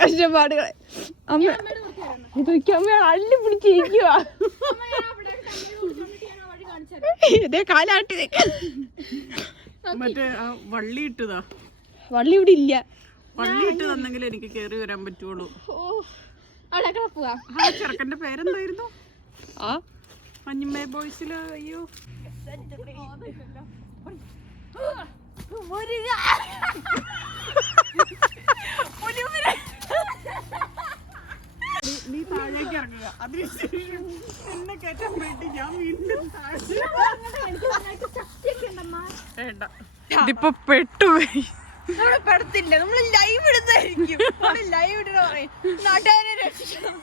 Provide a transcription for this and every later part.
കഷ്ടപ്പാടുകളെ അമ്മ ഇതൊക്കെ അമ്മ അള്ളി പിടിച്ചിരിക്കുക. ഇതേ കാലാട്ടി മറ്റേ വള്ളി ഇട്ടതാ. വള്ളി ഇവിടെ ഇല്ല. വള്ളി ഇട്ട് തന്നെങ്കിൽ എനിക്ക് കേറി വരാൻ പറ്റുള്ളൂ. പോവാ. ആ ചെറുക്കന്റെ പേരെന്തായിരുന്നു? മഞ്ഞുമേ ബോയ്സില്. അയ്യോ നീ താഴേക്ക് ഇറങ്ങുക. അതിനുശേഷം എന്നെ കയറ്റാൻ വേണ്ടി ഞാൻ വീണ്ടും വേണ്ട. ഇതിപ്പോ പെട്ടുപോയി. നമ്മള് പെടത്തില്ല, നമ്മള് ലൈവ് ഇടുന്നതായിരിക്കും. ലൈവ് ഇടണ പറയും, നാട്ടുകാരെ രക്ഷിക്കണം.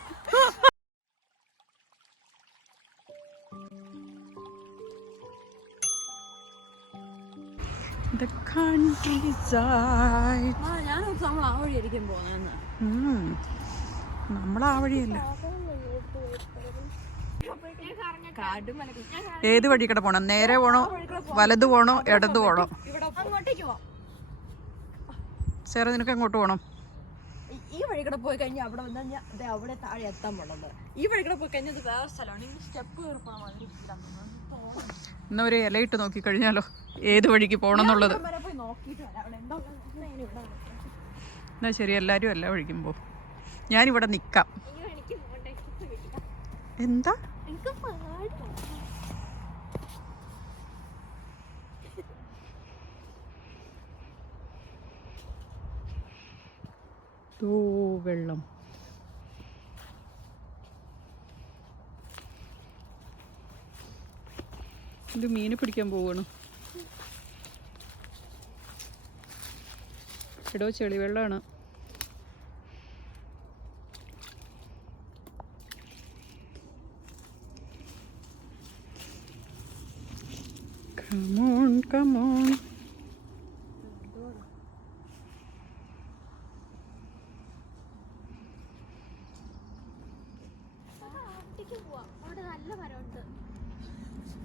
The countryside. നമ്മൾ ആ വഴി ആയിരിക്കും പോകുന്നത്. നമ്മൾ ആ വഴിയല്ല. ഏത് വഴി കൂടെ പോണം? നേരെ പോണോ, വലത് പോണോ, ഇടത് പോണോ? സേറ നിനക്ക് എങ്ങോട്ട് പോണം? ഈ വഴി കൂടെ പോയി കഴിഞ്ഞാൽ അവിടെ വന്നാൽ അവിടെ താഴെ എത്താൻ പോണത്. ഈ വഴി കൂടെ പോയി കഴിഞ്ഞാൽ വേറെ സ്ഥലമാണ്. സ്റ്റെപ്പ് എന്നാ ഒരു ഇലയിട്ട് നോക്കി കഴിഞ്ഞാലോ ഏത് വഴിക്ക് പോണം എന്നുള്ളത്. എന്നാ ശരി, എല്ലാരും എല്ലാ വഴിക്കും പോ. ഞാനിവിടെ നിക്കാം. എന്താ വെള്ളം. ഇത് മീന് പിടിക്കാൻ പോവാണ്. എടോ ചെളിവെള്ളമാണ്. Come on, come on.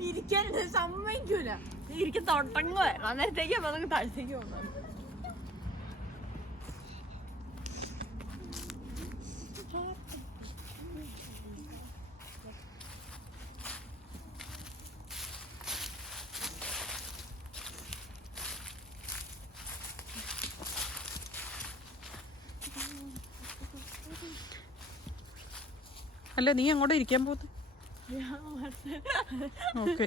ഇരിക്കാൻ സമ്മതിക്കൂല. ഇരിക്കാൻ തൊട്ടങ്ങോ അന്നേരത്തേക്ക് നമുക്ക് താഴത്തേക്ക് പോകണം. അല്ല നീ അങ്ങോട്ട് ഇരിക്കാൻ പോകുന്നത്? ഓക്കെ,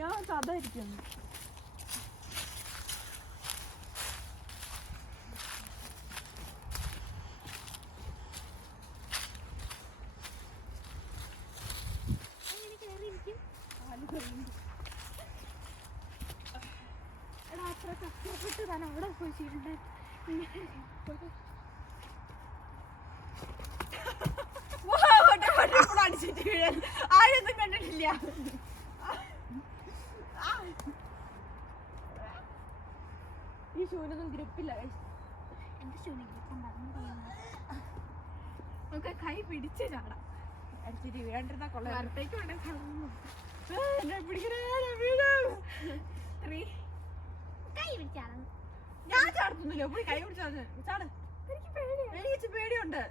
ഞാൻ സാധാ ഇരിക്കുന്നു. അത്ര കഷ്ടപ്പെട്ട് ഞാൻ അവിടെ പോയി ചെയ്തിട്ടുണ്ട്. ആരൊന്നും കണ്ടിട്ടില്ല. ഈ ഷൂനൊന്നും ഗ്രിപ്പില്ല. എന്റെ ഷൂന് ഗ്രിപ്പുണ്ടാകും. കൈ പിടിച്ച് ചാടാം. അടിച്ചിട്ട് വീണ്ടിരുന്ന കൊള്ള വരത്തേക്ക് വേണ്ട. ഞാൻ ചാടുന്നില്ല. കൈ പിടിച്ചാ ചാട്. എനിക്ക് പേടിയുണ്ട്.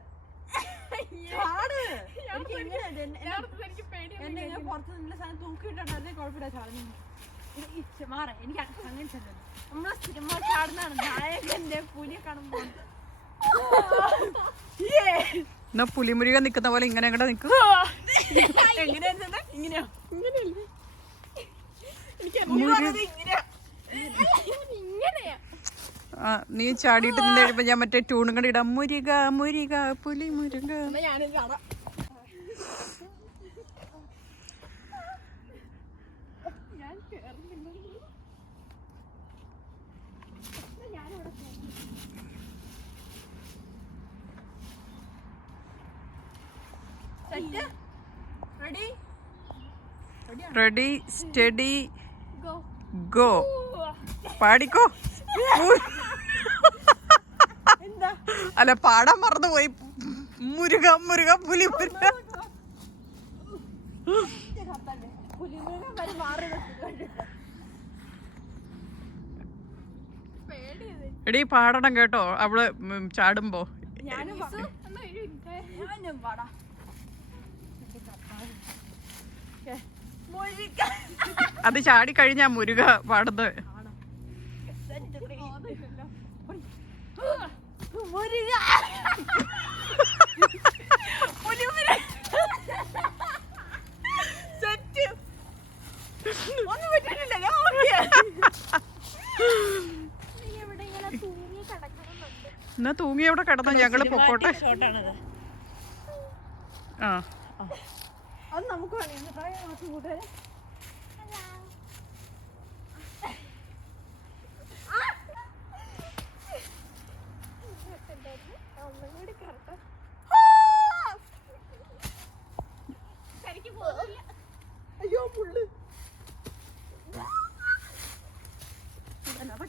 എന്നെ പുറത്ത് നിന്റെ സാധനം തൂക്കിയിട്ടുണ്ടായിരുന്നേ കുഴപ്പമില്ല. ചാടുന്നു മാറ. എനിക്ക് അങ്ങനെ ചെല്ലു. നമ്മളെ സിനിമ ചാടുന്നതാണ്. നായകന്റെ പുലിയെ കാണുമ്പോ പുലിമുരുകൻ നിക്കുന്ന പോലെ ഇങ്ങനെ അങ്ങോട്ട് നിൽക്കും. എങ്ങനെയാ ഇങ്ങനെയാ? ഇങ്ങനെയാ നീ ചാടിയിട്ട് നിന്ന് കഴിയുമ്പോ ഞാൻ മറ്റേ ട്യൂണും കൂടെ ഇടാം. മുരുക മുരുക പുലി മുരുക. ഞാനും ചാടാം. Ready steady go. പാടിക്കോ. അല്ല പാടാൻ മറന്നുപോയി. മുരുക മുരുക പുലി മുരുക. എടീ പാടണം കേട്ടോ അവള് ചാടുമ്പോ. ഞാനും പാടാ അത് ചാടി കഴിഞ്ഞാ മുരുക പാടുന്നത്. ഒന്നും പറ്റില്ല. എന്നാ തൂങ്ങി അവിടെ കിടന്നോ, ഞങ്ങള് പൊക്കോട്ടെ. ആ അത് നമുക്ക് കൂട്ടുകാരെ അയ്യോ പുള്ളു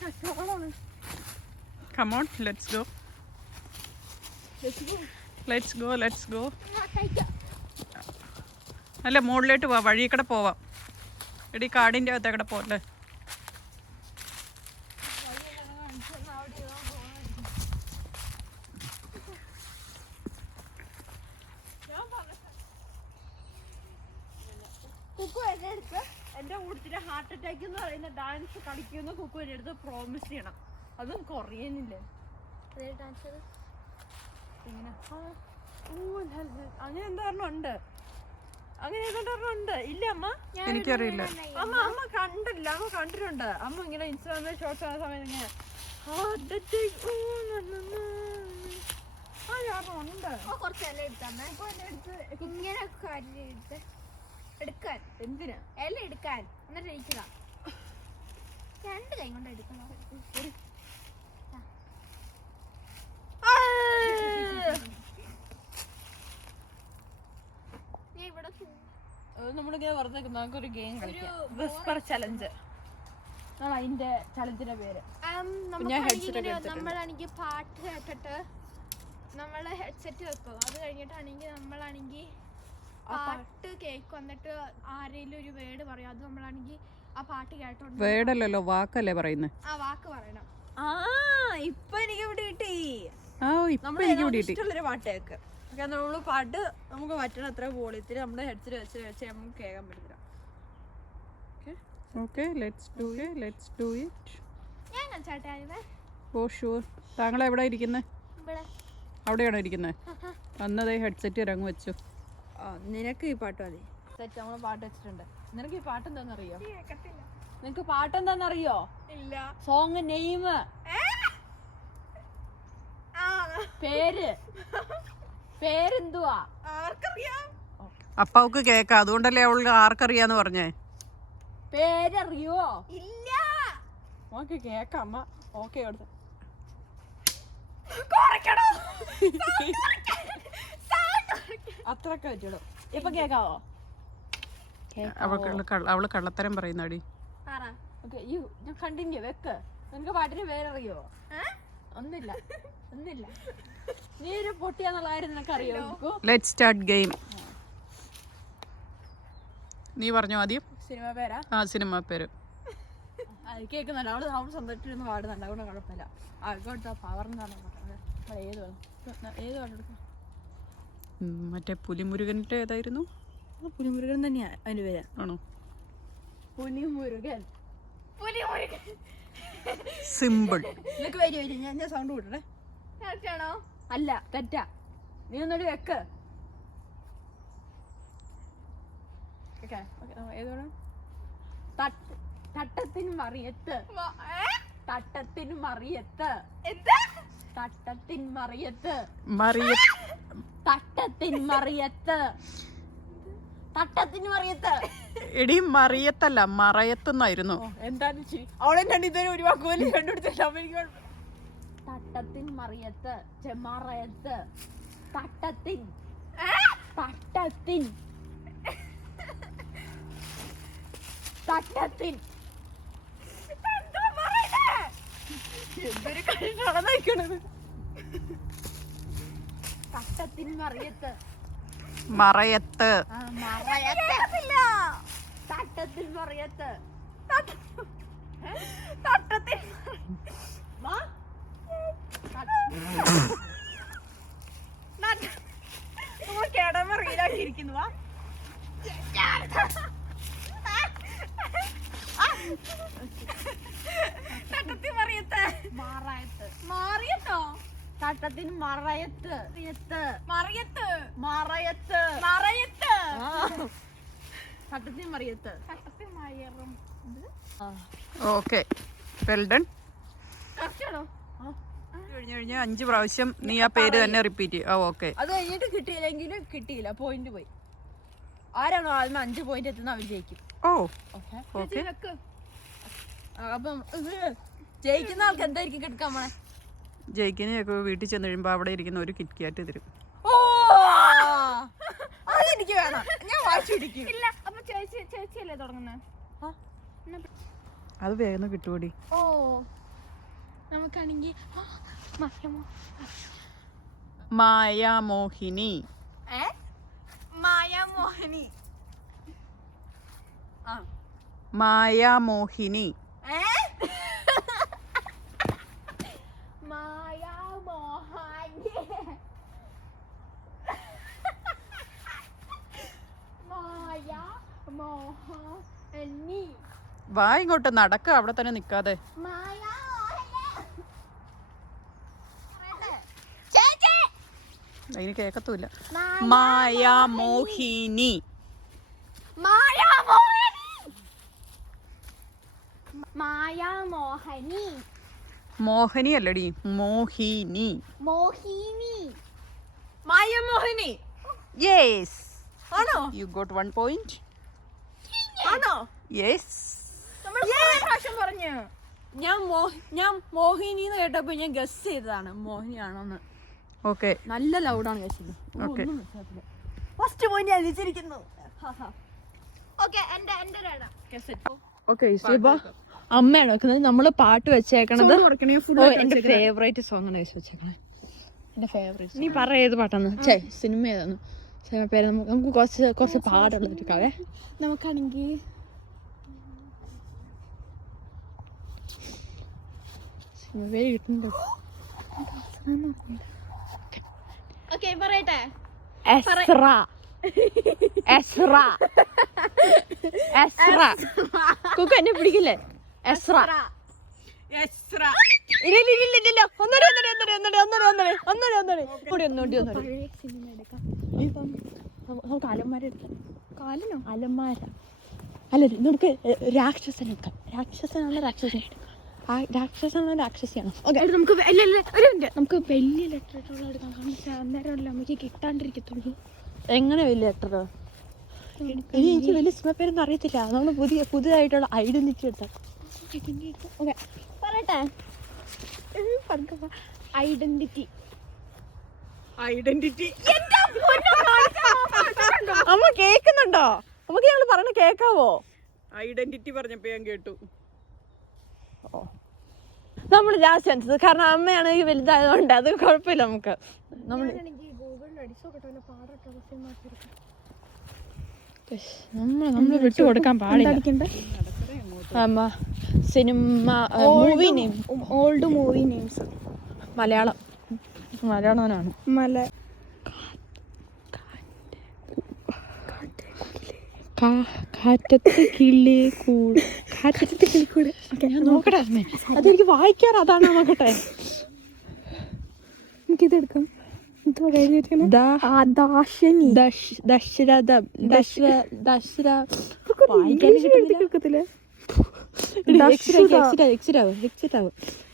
കഷ്ടപ്പാടാണ്. Come on, let's go. Let's go, let's go. അല്ല മുകളിലോട്ട് പോവാം, വഴി കൂടെ പോവാം. എടി കാടിൻ്റെ അകത്തേക്കൂടെ പോലെ. കുക്കു എന്നെ എടുത്ത് എന്റെ കൂട്ടത്തില് ഹാർട്ട് അറ്റാക്ക് എന്ന് പറയുന്ന ഡാൻസ് കളിക്കുന്ന കുക്കു എന്റെ അടുത്ത് പ്രോമിസ് ചെയ്യണം. അതും കുറയുന്നില്ലേ ഇങ്ങനെ അങ്ങനെ എന്താ ഉണ്ട്, അങ്ങനെ ഉണ്ട് ഇല്ല അമ്മ? എനിക്കറിയില്ല. അമ്മ കണ്ടില്ല, അമ്മ കണ്ടിട്ടുണ്ട്. അമ്മ ഇങ്ങനെ ഇൻസ്റ്റാഗ്രാമിൽ ഷോർട്സ് ആവുന്ന സമയത്ത് ഇങ്ങനെ ഹാർട്ട് അറ്റാക്ക് ഉണ്ട്. എടുക്കാൻ എന്തിനാ എല്ലാം എടുക്കാൻ എന്നിട്ട് ഇരിക്കുക. രണ്ട് കൈ കൊണ്ട് എടുക്കണം. ഇവിടെ നമ്മളിങ്ങനെ വെറുതെ നമുക്കൊരു ഗെയിം കളിക്കാം, വിസ്പർ ചലഞ്ച്. അതിന്റെ ചലഞ്ചിന്റെ പേര് നമ്മളാണെങ്കിൽ പാട്ട് കേട്ടിട്ട് നമ്മള് ഹെഡ്സെറ്റ് വെക്കും. അത് കഴിഞ്ഞിട്ടാണെങ്കിൽ നമ്മളാണെങ്കിൽ പാട്ട് കേൾക്കും. എന്നിട്ട് ആരെങ്കിലും ഒരു വേർഡ് പറയും. അത് നമ്മളാണെങ്കിൽ ആ പാട്ട് കേട്ടോണ്ട് വേർഡല്ലല്ലോ, വാക്കല്ലേ പറയുന്നത്. ആ വാക്ക് പറയണം. ഇപ്പൊ എനിക്ക് ഇവിടെ കിട്ടി. ഇഷ്ടമുള്ളൊരു പാട്ട് കേക്ക്. നമ്മള് പാട്ട് നമുക്ക് പറ്റണ അത്ര വോളിയത്തിൽ നമ്മുടെ ഹെഡ്സെറ്റ് വെച്ച് നമുക്ക് കേൾക്കാൻ പറ്റില്ല. Okay, let's do it. ഞാൻ കളിച്ചാട്ടെ. ഓ ഷുവർ. താങ്കൾ എവിടെ ഇരിക്കുന്നത്? ഇവിടെ അവിടെയാണോ ഇരിക്കുന്നത്? വന്നതേ ഹെഡ്സെറ്റ് ഇറങ്ങി വെച്ചു. നിനക്ക് ഈ പാട്ട് മതി. സെറ്റ്, നമ്മള് പാട്ട് വെച്ചിട്ടുണ്ട്. നിനക്ക് ഈ പാട്ട് എന്താന്നറിയോ? നിനക്ക് പാട്ട് എന്താന്നറിയോ? ഇല്ല. സോങ് നെയിം, പേരെന്തുവാ? ആർക്കറിയാം? അപ്പാവുക്ക് കേക്കാം, അതുകൊണ്ടല്ലേ അവൾക്ക് ആർക്കറിയാന്ന് പറഞ്ഞേ. പേരറിയോ? ഇല്ല. ഓക്കെ കേക്കാം അമ്മ. ഓക്കെ അത്രക്കെ പറ്റുള്ളൂ. ഇപ്പൊ കേക്കാവോ? അവള് കള്ളത്തരം പറയുന്നടി. ഞാൻ കണ്ടിന്യൂ വെക്ക്. നിനക്ക് പാട്ടിന് പേരറിയോ? ഒന്നില്ല. നീ ഒരു പൊട്ടിയാന്നുള്ള കാര്യം നിനക്കറിയോ? Let's start game. നീ പറഞ്ഞോ ആദ്യം. സിനിമ പേരാ? ആ, സിനിമ പേര്. കേൾക്കുന്നുണ്ട്. അവള് സ്വന്തമായിട്ടിരുന്ന് പാടുന്നുണ്ട്, അതുകൊണ്ട് കുഴപ്പമില്ല. ആൾക്കോട്ട് പവർ എന്ന് പറഞ്ഞാൽ ഏത് പാട്ടെടുക്കാം? മറ്റേ പുലിമുരുകൻ്റെ ഏതായിരുന്നു? പുലിമുരുകൻ തന്നെയാ അതിന്റെ പേര്. ആണോ? പുലിമുരുകൻ. സിമ്പിൾ. നിനക്ക് വരും. ഞാൻ സൗണ്ട് കൂട്ടട്ടെ. കറക്റ്റാണോ? അല്ല, തെറ്റാ. നീ ഒന്നൊരു വെക്ക്. ഏതോടെ? തട്ടത്തിന് മറിയത്ത്. തട്ടത്തിന് മറിയത്ത്. തട്ടത്തിൻ മറിയത്ത്. തട്ടത്തിൻ മറിയത്ത്. തട്ടത്തിന് മറിയത്ത്. എടി മറിയത്തല്ല, മറയത്തെന്നായിരുന്നു. എന്താണ് അവളെ ഇതുവരെ ഒരു വാക്ക് പോലും കണ്ടുപിടിച്ചില്ല. തട്ടത്തിൻ മറിയത്ത്, ചെമ്മറയത്ത്. തട്ടത്തിൻ തട്ടത്തിൻ തട്ടത്തിൻ എന്തൊരു കഴിച്ചാണ് നയിക്കണത്. തട്ടത്തിൻ മറിയത്ത്. മറയത്ത്. തട്ടത്തിൽ മറിയത്ത്. തട്ടത്തിൽ കേടാൻ റീലാക്കിയിരിക്കുന്നു. വാ തട്ടത്തി മറിയത്ത് മാറിയത്തോ തട്ടത്തിന് മറയത്ത് മറിയത്ത് മറയത്ത് മറയത്ത് തട്ടത്തിന് മറിയത്ത് തട്ടത്തിൽ മയറും. Okay well done. കറക്റ്റാണോ? കഴിഞ്ഞ 5 പ്രാവശ്യം നീ ആ പേര് തന്നെ റിപ്പീറ്റ്. ഓക്കെ. അത് കഴിഞ്ഞിട്ട് കിട്ടിയില്ലെങ്കിലും കിട്ടിയില്ല, പോയിന്റ് പോയി. ആരാണോ ആദ്യം 5 പോയിന്റ് എത്തുന്ന അവർ ജയിക്കും. ഓ ഓക്കെ. അപ്പം ജയിക്കുന്ന ആൾക്ക് എന്തായിരിക്കും കിടക്കാൻ പോണേ? ജയിക്കുന്നതൊക്കെ വീട്ടിൽ ചെന്ന് കഴിയുമ്പോൾ അവിടെ ഇരിക്കുന്ന ഒരു കിറ്റ്കാറ്റ് തരും. ഓ അതെനിക്ക് വേണം, ഞാൻ വാശി പിടിക്കും. ഇല്ല, അപ്പൊ ചേച്ചിയല്ലേ തുടങ്ങുന്നത്? അത് വേഗം കിട്ടുകൂടി. ഓ നമുക്കാണെങ്കിൽ മായാമോഹിനി. മായാമോഹിനി. മായാമോഹിനി. വാ ഇങ്ങോട്ട് നടക്ക, അവിടെ തന്നെ നിക്കാതെ. അതിന് കേക്കത്തുമില്ല. മായാമോഹിനി. മായാമോഹിനി. മോഹിനി അല്ലടി, മോഹിനി. മോഹിനി. മായാമോഹിനി. യെസ്. ആണോ? You got 1 point. ആണോ? യെസ്. പറഞ്ഞു. ഞാൻ മോഹിനി എന്ന് കേട്ടപ്പോ ഞാൻ ഗസ് ചെയ്തതാണ് മോഹിനിയാണോന്ന്. ഓക്കെ. നല്ല ലൗഡാണ് ഗസ് ചെയ്തത്. ഓക്കെ. ഫസ്റ്റ് പോയിന്റ് അടിച്ചിരിക്കുന്നു. ഓക്കെ ശിബ അമ്മയാണ് വെക്കുന്നത്. നമ്മള് പാട്ട് വെച്ചേക്കണത് എന്റെ ഫേവറേറ്റ് സോങ് ആണ് വെച്ചേക്കണേ. എന്റെ ഫേവറേറ്റ്. നീ പറ ഏത് പാട്ടാന്ന്? സിനിമ ഏതാന്ന്? സിനിമ പേര് നമുക്ക് കുറച്ച് പാടുള്ളവർക്കാവേ. നമുക്കാണെങ്കിൽ സിനിമ പേര് കിട്ടുന്നുണ്ടോ? ഓക്കെ പറയട്ടെ. എസ്ര. എസ്ര. എസ്ര. കുക്ക് എന്നെ പിടിക്കില്ലേ? എസ്ര. ഇല്ല ഒന്നൂടി. നമുക്ക് അലമാര എടുക്കാം. കാലിനോ? അലമാര അല്ല, നമുക്ക് രാക്ഷസനെ എടുക്കാം. രാക്ഷസനാണോ രാക്ഷസനെ? രാക്ഷസനാണോ രാക്ഷസിയാണോ? നമുക്ക് നമുക്ക് വലിയ ലെറ്റർ എടുക്കാം. അന്നേരമല്ല നമുക്ക് കിട്ടാണ്ടിരിക്കത്തുള്ളൂ. എങ്ങനെ വലിയ ലെറ്റർ? എനിക്ക് വലിയ സിനിമ അറിയത്തില്ല. നമ്മൾ പുതിയതായിട്ടുള്ള ഐഡന്റിറ്റി എടുത്താൽ. പറയട്ടെ. ഐഡന്റിറ്റി. അമ്മ കേക്കുന്നുണ്ടോ? നമുക്ക് ഞങ്ങൾ പറഞ്ഞ കേക്കാവോ? ഐഡന്റിറ്റി പറഞ്ഞപ്പോ ഞാൻ കേട്ടു. നമ്മൾ ലാസ്റ്റ് അനുസരിച്ച്, കാരണം അമ്മയാണെങ്കിൽ വലുതായതുകൊണ്ട് അത് കുഴപ്പമില്ല. നമുക്ക് നമ്മൾ വിട്ടു കൊടുക്കാൻ പാടില്ല. അമ്മ cinema movie name, old movie names. മലയാളമാണ്. കാറ്റത്ത് കിളിക്കൂട്. കാറ്റത്ത് കിളിക്കൂട്. ഞാൻ നോക്കട്ടെ അമ്മേ, അതെനിക്ക് വായിക്കാൻ. അതാണ് നോക്കട്ടെ. നമുക്കിതെടുക്കാം. ദശരഥം.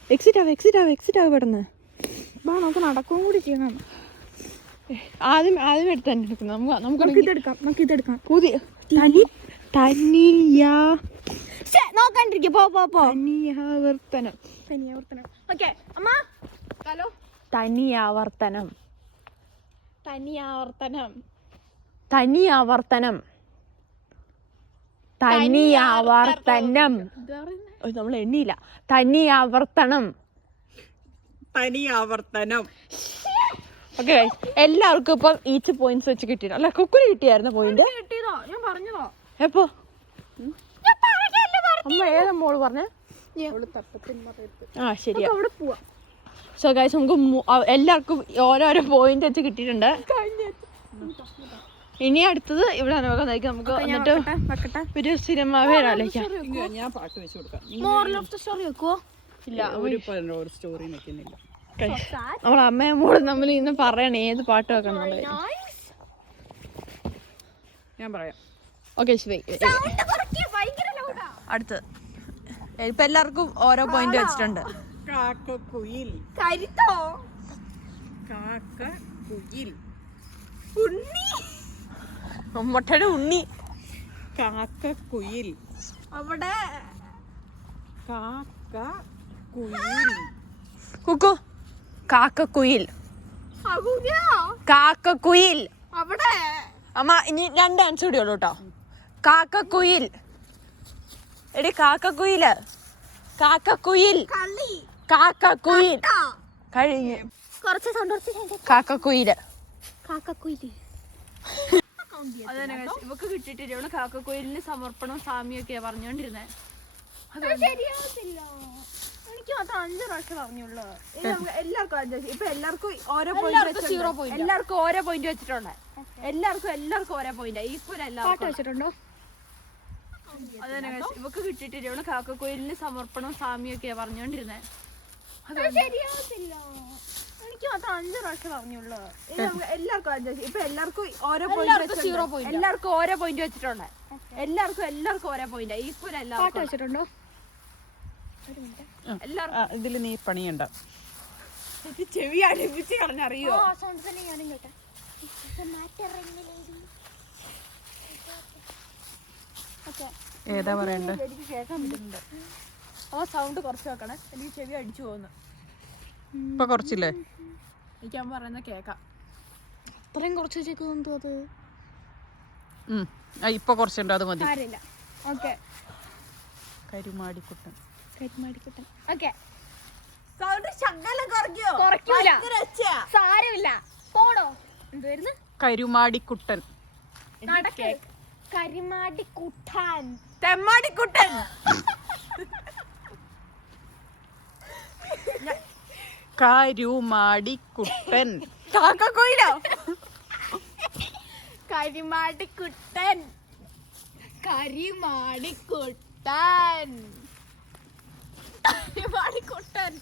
പെട്ടെന്ന് നമുക്ക് നടക്കുകയും കൂടി ചെയ്യണം. ആദ്യം എടുത്ത് തന്നെ എടുക്കുന്നത്. നമുക്കിതെടുക്കാം. പുതിയ തനിയാവർത്തനം. ഓക്കെ അമ്മ. ഹലോ. തനിയാവർത്തനം. നമ്മൾ എണ്ണിയില്ല. തനിയാവർത്തനം. ഓക്കെ, എല്ലാവർക്കും ഇപ്പം ഈച്ച് പോയിന്റ്സ് വെച്ച് കിട്ടിയോ? അല്ല, കുക്കുന് കിട്ടിയായിരുന്നു പോയിന്റ്. ഞാൻ പറഞ്ഞതോ എപ്പോ? അമ്മ ഏതാ മോള് പറഞ്ഞേ? ശരിയാ. സോ ഗൈസ്, നമുക്ക് എല്ലാവർക്കും ഓരോരോ പോയിന്റ് വെച്ച് കിട്ടിയിട്ടുണ്ട്. ഇനി അടുത്തത് ഇവിടെ നോക്കാം. നമുക്ക് എന്നിട്ട് ഒരു സിനിമ പേരാലേക്കാം. ഞാൻ പാട്ട് വെച്ച് കൊടുക്കാം. മോറൽ ഓഫ് ദ സ്റ്റോറി വെക്കുവോ? ഇല്ല, ഒരു സ്റ്റോറി വെക്കുന്നില്ല. നമ്മളെ അമ്മയും മോളും തമ്മിൽ ഇന്ന് പറയണേ ഏത് പാട്ട് വെക്കണം. ഞാൻ പറയാം. ഓക്കെ ശരി. അടുത്ത് ഇപ്പൊ എല്ലാവർക്കും ഓരോ പോയിന്റ് വെച്ചിട്ടുണ്ട്. കാക്കക്കുയിൽ. കരിത്തോ കാക്കക്കുയിൽ. മുട്ടയുടെ ഉണ്ണി. കാക്കക്കുയിൽ. അവിടെ കാക്കക്കുയിൽ. കുക്കു. കാക്കക്കുയിൽ. കാക്കക്കുയിൽ. അവിടെ അമ്മ ഇനി 2 ആൻസർ കൂടി ഉള്ളൂ കേട്ടോ. കാക്കക്കുയിൽ. എടി കാക്കക്കുയില്. കാക്കക്കുയിൽ. കാക്കക്കുയിൽ. കഴിഞ്ഞു. കുറച്ച് സൗണ്ട് കാക്കക്കുയില്. അതന്നെ ഇവക്ക് കിട്ടിയിട്ടില്ല. കാക്കക്കോയിലിന് സമർപ്പണം സാമിയൊക്കെയാ പറഞ്ഞോണ്ടിരുന്നേ. ശരിയാവത്തില്ല. എനിക്ക് മാത്രം 5 പ്രാവശ്യം പറഞ്ഞുള്ളൂ. എല്ലാവർക്കും 5. ഇപ്പൊ എല്ലാവർക്കും ഓരോ പോയിന്റ്. എല്ലാവർക്കും ഓരോ പോയിന്റ് വെച്ചിട്ടുണ്ട്. എല്ലാവർക്കും ഓരോ പോയിന്റ്. ഈക്വൽ എല്ലാവർക്കും വെച്ചിട്ടുണ്ടോ? അതന്നെ ഇവക്ക് കിട്ടിയിട്ടില്ല. കാക്കക്കോയിലിന് സമർപ്പണം സാമിയൊക്കെയാ പറഞ്ഞോണ്ടിരുന്നേ. ശരിയാവത്തില്ല. എനിക്ക് മാത്രം 5 പ്രാവശ്യം പറഞ്ഞുള്ളൂ. എല്ലാവർക്കും 5. ഇപ്പൊ എല്ലാവർക്കും ഓരോ പോയിന്റ്. എല്ലാവർക്കും ഓരോ പോയിന്റ് വെച്ചിട്ടുണ്ട്. എല്ലാവർക്കും ഓരോ പോയിന്റ്. ഈക്വൽ എല്ലാവർക്കും വെച്ചിട്ടുണ്ടോ? ഇതില് നീ പണിയണ്ട. ചെവി അടുപ്പിച്ച് കളഞ്ഞറിയോ? ഏതാ പറയണ്ടേ? എനിക്ക് കേൾക്കാൻ പറ്റുന്നുണ്ട്. സൗണ്ട് കുറച്ച് വെക്കണേ. എനിക്ക് ചെവി അടിച്ചു പോകുന്നു. ഇപ്പൊ കുറച്ചില്ലേ? എനിക്ക് അമ്മ പറയുന്ന കേക്കാം. അത്രയും കുറച്ച് വെച്ചേക്കുന്നു അത്. ഇപ്പൊ കുറച്ചുണ്ട്, അത് മതി. കരുമാടിക്കുട്ടൻ. സൗണ്ട് ശകലം കുറയ്ക്കോ? സാരമില്ല. പോടോ. എന്തായിരുന്നു? കരുമാടിക്കുട്ടൻ. കരിമാടിക്കുട്ടൻ. തെമ്മാടിക്കുട്ടൻ. കരുമാടിക്കുട്ടൻ. കാക്കക്കോയിലോ? കരിമാടിക്കുട്ടൻ. കരിമാടിക്കുട്ടൻ. കരിമാടിക്കുട്ടൻ.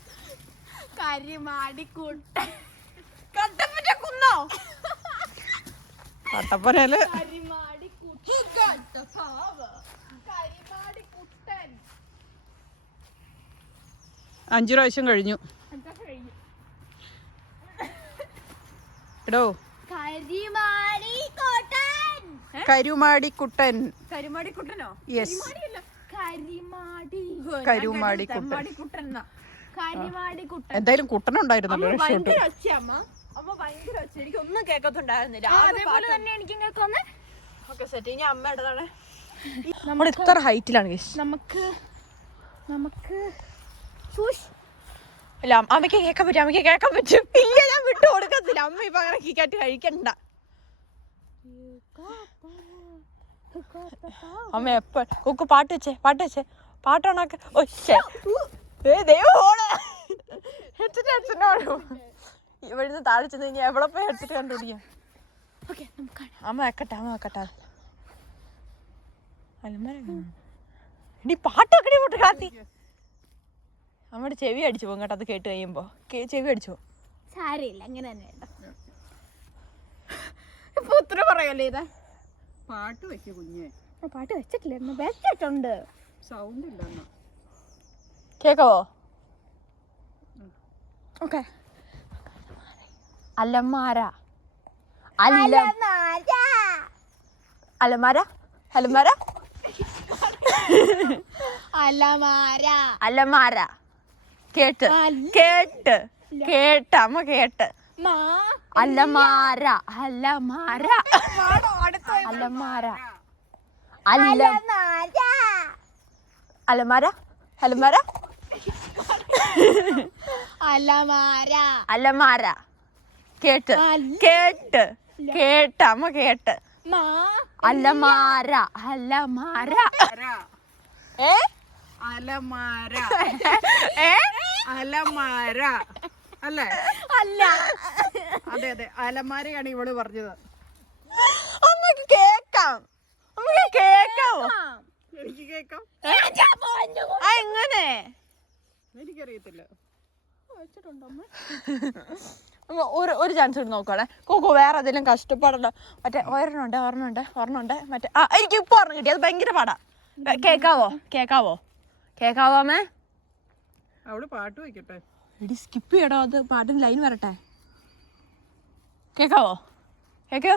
കരിമാടിക്കുട്ടൻ. കട്ടപ്പറ്റ കുന്നോ? കട്ടപ്പനയില് കരിമാടിക്കുട്ടൻ. 5 പ്രാവശ്യം കഴിഞ്ഞു. എടോ കരിമാടിക്കുട്ടൻ. കരുമാടിക്കുട്ടൻ. കരുമാടിക്കുട്ടനോ? യെസ്, കരുമാടിക്കുട്ടൻ. എന്തായാലും കുട്ടനുണ്ടായിരുന്നല്ലോ. ഭയങ്കര ഒച്ച അമ്മ. ഭയങ്കര ഒച്ച. എനിക്കൊന്നും കേൾക്കത്തുണ്ടായിരുന്നില്ല. അതേപോലെ തന്നെ എനിക്കും കേൾക്കാന്ന്. Okay set. ഇനി അമ്മയുടേതാണ്. നമ്മൾ ഇത്ര ഹൈറ്റിലാണ്. നമുക്ക് അല്ല അമ്മയ്ക്ക് കേൾക്കാൻ പറ്റും. അമ്മയ്ക്ക് കേൾക്കാൻ പറ്റും. ഇല്ല, ഞാൻ വിട്ടു കൊടുക്കത്തില്ല. അമ്മ ഇപ്പൊ അങ്ങനെ കേട്ട് കഴിക്കണ്ട. അമ്മ എപ്പ കുക്ക് പാട്ട് വെച്ചേ. പാട്ടാണൊക്കെ ഇവിടുന്ന് താഴെ ചെന്ന് കഴിഞ്ഞാൽ എവിടെ പോയി ഹെഡ്സെറ്റ് കണ്ടുപിടിക്കാം. അമ്മ വെക്കട്ടെ. ഇനി പാട്ടൊക്കെ പോട്ട് കാത്തി. അമ്മയുടെ ചെവി അടിച്ചു പോകും കേട്ടോ. അത് കേട്ട് കഴിയുമ്പോ ചെവി അടിച്ചു പോകും. സാരമില്ല, അങ്ങനെ തന്നെ. ഇപ്പൊ ഉത്തരം പറയല്ലേ ഇതാ. പാട്ട് വെക്ക് കുഞ്ഞെ. പാട്ട് വെച്ചിട്ടില്ലായിരുന്നു. വെച്ചിട്ടുണ്ട്. സൗണ്ട് ഇല്ല. കേക്കവോ? ഓക്കെ. അലമാര. കേട്ട് അമ്മ കേട്ട്. അലമാര. കേട്ട് അമ്മ കേട്ട്. അലമാര. അലമാര അല്ലേ? അല്ല. അതെ, അലമാരയാണ് ഇവള് പറഞ്ഞത്. അമ്മ കേക്കാം, നമുക്ക് കേക്കാവോ? എനിക്ക് കേക്കാം. എങ്ങനെ? എനിക്കറിയത്തില്ല. ഒരു ചാൻസ് കൂടി നോക്കുവാണേ. കോക്കോ വേറെ ഏതെങ്കിലും കഷ്ടപ്പാടുണ്ടോ? മറ്റേ ഒരെണ്ണുണ്ട് മറ്റേ എനിക്ക് ഇപ്പൊ ഓർമ്മ കിട്ടി. അത് ഭയങ്കര പാടാ. കേക്കാവോ അമ്മേ? അവള് പാട്ട് വെക്കട്ടെ. എടി സ്കിപ്പ് ചെയ്യടോ, അത് പാട്ടിന് ലൈൻ വരട്ടെ. കേക്കാവോ? ഓക്കെ.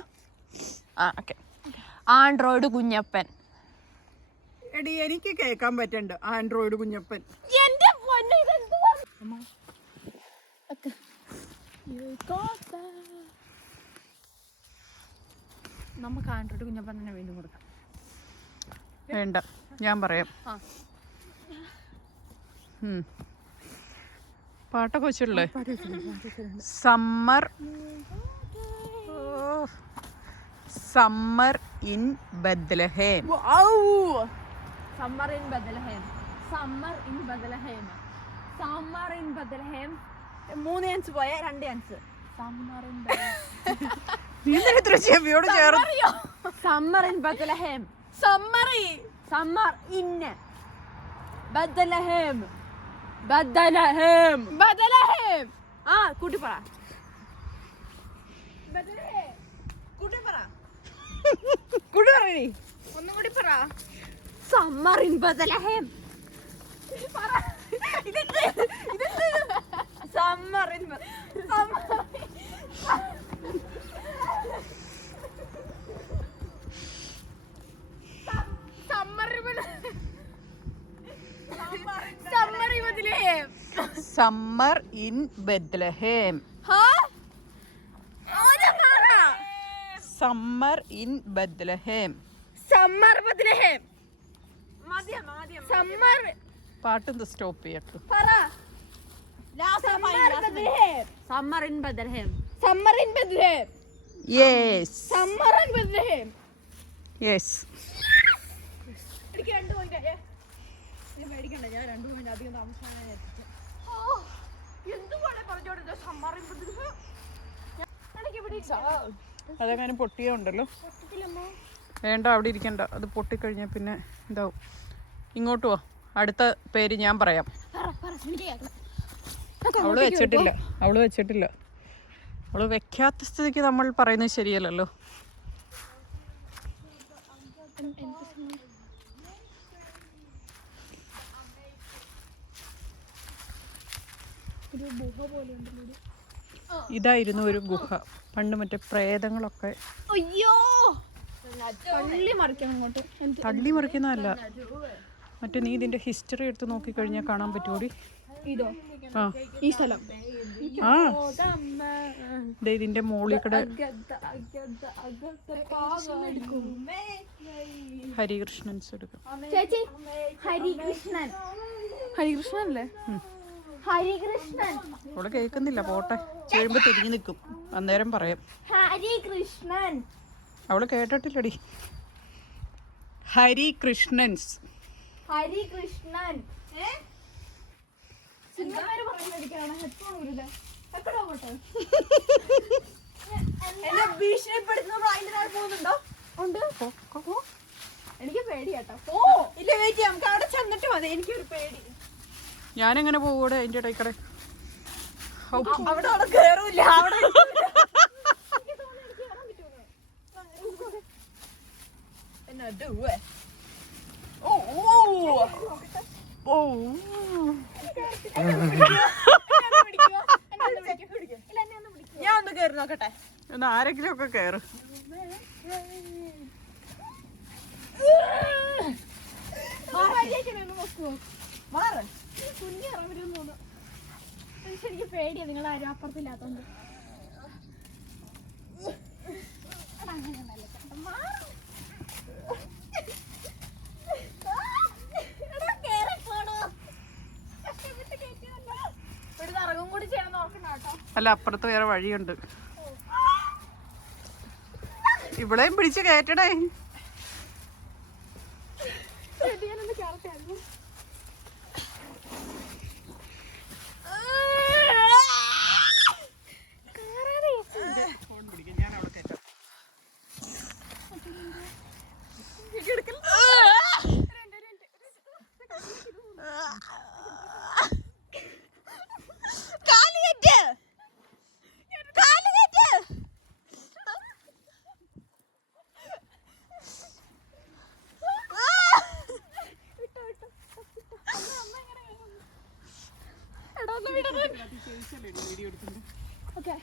ആൻഡ്രോയിഡ് കുഞ്ഞപ്പൻ. എടി എനിക്ക് കേക്കാൻ പറ്റണ്ട്. ആൻഡ്രോയിഡ് കുഞ്ഞപ്പൻ. എന്റെ പൊന്നേ, ഇതെന്തുവാ? നമുക്ക് ആൻഡ്രോയിഡ് കുഞ്ഞപ്പൻ തന്നെ വീണ്ടും കൊടുക്കാം. വേണ്ട, ഞാൻ പറയാം. പാട്ടൊക്കെ വെച്ചിട്ടുള്ളേ. Summer in Bethlehem. Summer in Bethlehem. 3 chance പോയ 2 ചാൻസ്. ചെവിയോട് ചേർന്ന് Summer in Bethlehem. Summer in Bethlehem. ആ കൂട്ടി പറ. ഒന്നും കൂടി പറ. Summer in Bethlehem. Summer in summer in Bethlehem. Summer in Bethlehem. പാട്ടൊന്ന് സ്റ്റോപ്പ് ചെയ്യട്ടെ. Summer in Bethlehem. Yes. Yes. എനിക്ക് 2 പോയിന്റ്. പേടിക്കണ്ട, ഞാൻ 2 പോയിന്റ് അധികം താമസിച്ചാണ് എത്തിച്ചത്. എന്തുപോലെ പറഞ്ഞോടുന്നത് സമ്മർ ഇൻ ബത്ലഹേം. അതങ്ങനെ പൊട്ടിയുണ്ടല്ലോ. വേണ്ട, അവിടെ ഇരിക്കണ്ട. അത് പൊട്ടിക്കഴിഞ്ഞാൽ പിന്നെ ഇതാവും. ഇങ്ങോട്ട് പോ. അടുത്ത പേര് ഞാൻ പറയാം. അവള് വെച്ചിട്ടില്ല. അവള് വെക്കാത്ത സ്ഥിതിക്ക് നമ്മൾ പറയുന്നത് ശരിയല്ലല്ലോ. ഇതായിരുന്നു ഒരു ഗുഹ. പണ്ട് മറ്റേ പ്രേതങ്ങളൊക്കെ തള്ളി മറിക്കുന്നതല്ല. മറ്റേ നീ ഇതിന്റെ ഹിസ്റ്ററി എടുത്ത് നോക്കിക്കഴിഞ്ഞാൽ കാണാൻ പറ്റുമോടി? ഈ സ്ഥലം ഇതിന്റെ മോളിൽ കൂടെ ഹരികൃഷ്ണൻസ് എടുക്കും. ചേച്ചി, ഹരികൃഷ്ണൻ അല്ലേ? ഹരികൃഷ്ണൻ. അവിടെ കേൾക്കുന്നില്ല, പോട്ടെ. ചെയ്യുമ്പോ തിരിഞ്ഞു നിൽക്കും, അന്നേരം പറയാം. ഹരികൃഷ്ണൻ. അവള് കേട്ടിട്ടില്ലടി. ഹരികൃഷ്ണൻസ്. എനിക്ക് പേടിയാട്ടോ. ഇല്ല, വെയിറ്റ് ചെയ്യാം. നമുക്ക് അവിടെ ചെന്നിട്ട് മതി. എനിക്കൊരു പേടി. ഞാനെങ്ങനെ പോകൂടെ അതിന്റെ ഇടയ്ക്കടെ? അവിടെ കേറൂല. അവിടെ ഞാൻ ഒന്ന് കേറി നോക്കട്ടെ. ഒന്ന് ആരെങ്കിലും ഒക്കെ കേറ്. എനിക്ക് പേടിയാ, നിങ്ങൾ ആരും അപ്പുറത്തില്ലാത്തോണ്ട്. ഇറങ്ങും കൂടി ചെയ്യണം നോക്കണം കേട്ടോ. അല്ല, അപ്പുറത്ത് വേറെ വഴിയുണ്ട്. ഇവിടെയും പിടിച്ച് കയറ്റടേ. വീഡിയോ എടുക്കുന്നത്. ഓക്കെ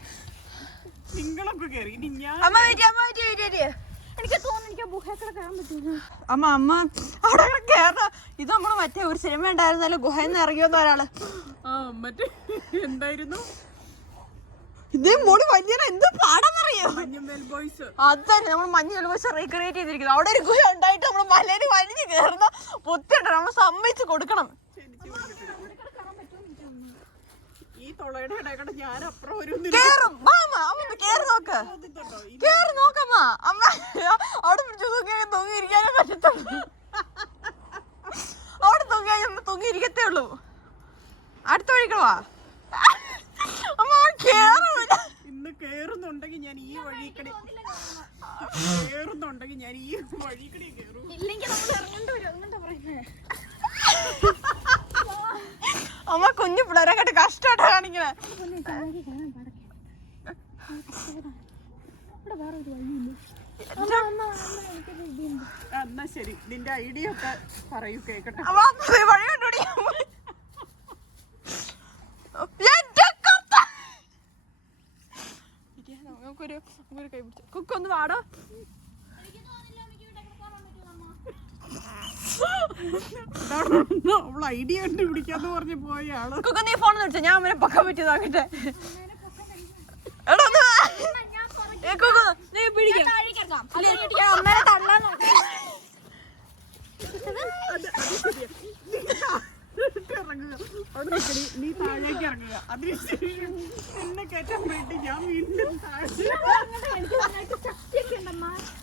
നിങ്ങളൊക്കെ കയറി ഇനി ഞാൻ എനിക്ക് തോന്നുന്നു എനിക്ക് ഗുഹയൊക്കെ കയറാൻ പറ്റുന്നു. അമ്മ അവിടെ കേറ. ഇത് നമ്മള് മറ്റേ ഒരു സിനിമ ഉണ്ടായിരുന്നല്ലോ, ഗുഹയിൽ നിന്ന് ഇറങ്ങിയെന്ന് ഒരാള്. മറ്റേ എന്തായിരുന്നു ഇതേ മോളി വലിയ എന്ത് പാടാന്നറിയോ? മഞ്ഞുമേൽ ബോയ്സ്. അതന്നെ നമ്മൾ മഞ്ഞുമേൽ ബോയ്സ് റീക്രിയേറ്റ് ചെയ്തിരിക്കുന്നത്. അവിടെ ഒരു ഗുഹ ഉണ്ടായിട്ട് നമ്മൾ മലയിൽ വലിഞ്ഞ് കയറുന്ന പൊത്തിട്ട് നമ്മൾ സമ്മതിച്ച് കൊടുക്കണം. ഈ തൊളയുടെ ഇടയ്ക്കടെ ഞാൻ അപ്പുറം ഒരു കേറും കേറി നോക്ക്, കേറി നോക്കമ്മ. അമ്മ അവിടെ പിടിച്ചു തൂങ്ങിയിരിക്കാനേ പറ്റത്തുള്ളൂ. അവിടെ തൂങ്ങിയിരിക്കത്തേ ഉള്ളൂ. അടുത്ത വഴിക്കളവാ അമ്മ. കേറൂല. ഇന്ന് കേറുന്നുണ്ടെങ്കിൽ ഞാൻ ഈ വഴിക്കടി കേറുന്നുണ്ടെങ്കിൽ ഞാൻ ഈ വഴിക്കടി കേറും. ഇല്ലെങ്കിൽ നമ്മൾ ഇറങ്ങേണ്ടി വരും. അങ്ങോട്ടാ പറയുന്നത്. അമ്മ കുഞ്ഞു പിള്ളേരെ കണ്ട് കഷ്ടമായിട്ടാ കാണിക്കണേ. എന്നാ ശരി, നിന്റെ ഐഡിയ ഒക്കെ പറയൂ, കേക്കട്ടെ. വഴി കണ്ടുപിടി. നമുക്കൊരു കൈ പിടിച്ചു. കുക്കൊന്ന് വാടോ. അവൾ ഐഡിയ കണ്ടുപിടിക്കാന്ന് പറഞ്ഞു പോയ ആള്. കുക്ക നീ ഫോൺ വിളിച്ച, ഞാൻ അമ്മനെ പൊക്കാൻ പറ്റിയതാകട്ടെ. നീ പിടിക്കാം. അമ്മേനെ തള്ളാൻ നോക്കാം. നീ താഴേക്ക് ഇറങ്ങുക. അതിനുശേഷം എന്നെ കയറ്റാൻ വേണ്ടി ഞാൻ വീണ്ടും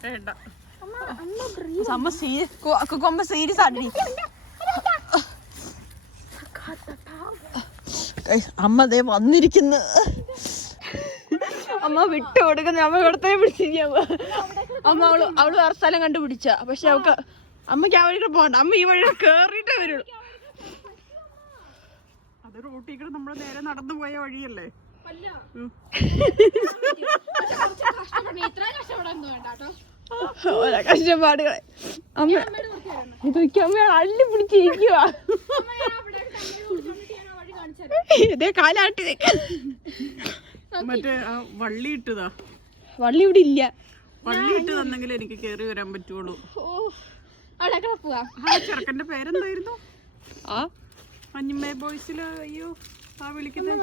വേണ്ട. അമ്മ സീരിയസ് ആടി. അമ്മ ദേ വന്നിരിക്കുന്നു. അമ്മ വിട്ടു കൊടുക്കുന്ന. അമ്മ ഇവിടത്തെ പിടിച്ചിരിക്കുക. അമ്മ അവള് വേറെ സ്ഥലം കണ്ടുപിടിച്ച. പക്ഷെ അവക്ക് അമ്മക്ക് ആ വഴിക്ക് പോകണ്ട. അമ്മ ഈ വഴി കേറിയിട്ടേ വരുള്ളൂ. അത് റോട്ടിൽ കൂടെ നമ്മള് നേരെ നടന്നു പോയ വഴിയല്ലേ? ഓരോ കഷ്ടപ്പാടുകളെ. അമ്മ ഇതൊക്കെ അമ്മ അള്ളി പിടിച്ചിരിക്കുക. ഇതേ കാലാട്ടി മറ്റേ വള്ളി ഇട്ടതാ. വള്ളി ഇവിടെ ഇല്ല. വള്ളി ഇട്ട് തന്നെങ്കിൽ എനിക്ക് കേറി വരാൻ പറ്റുള്ളൂ. പോവാ. ആ ചെറുക്കന്റെ പേരെന്തായിരുന്നു? മഞ്ഞുമേ ബോയ്സില്. അയ്യോ, ആ വിളിക്കുന്നത്.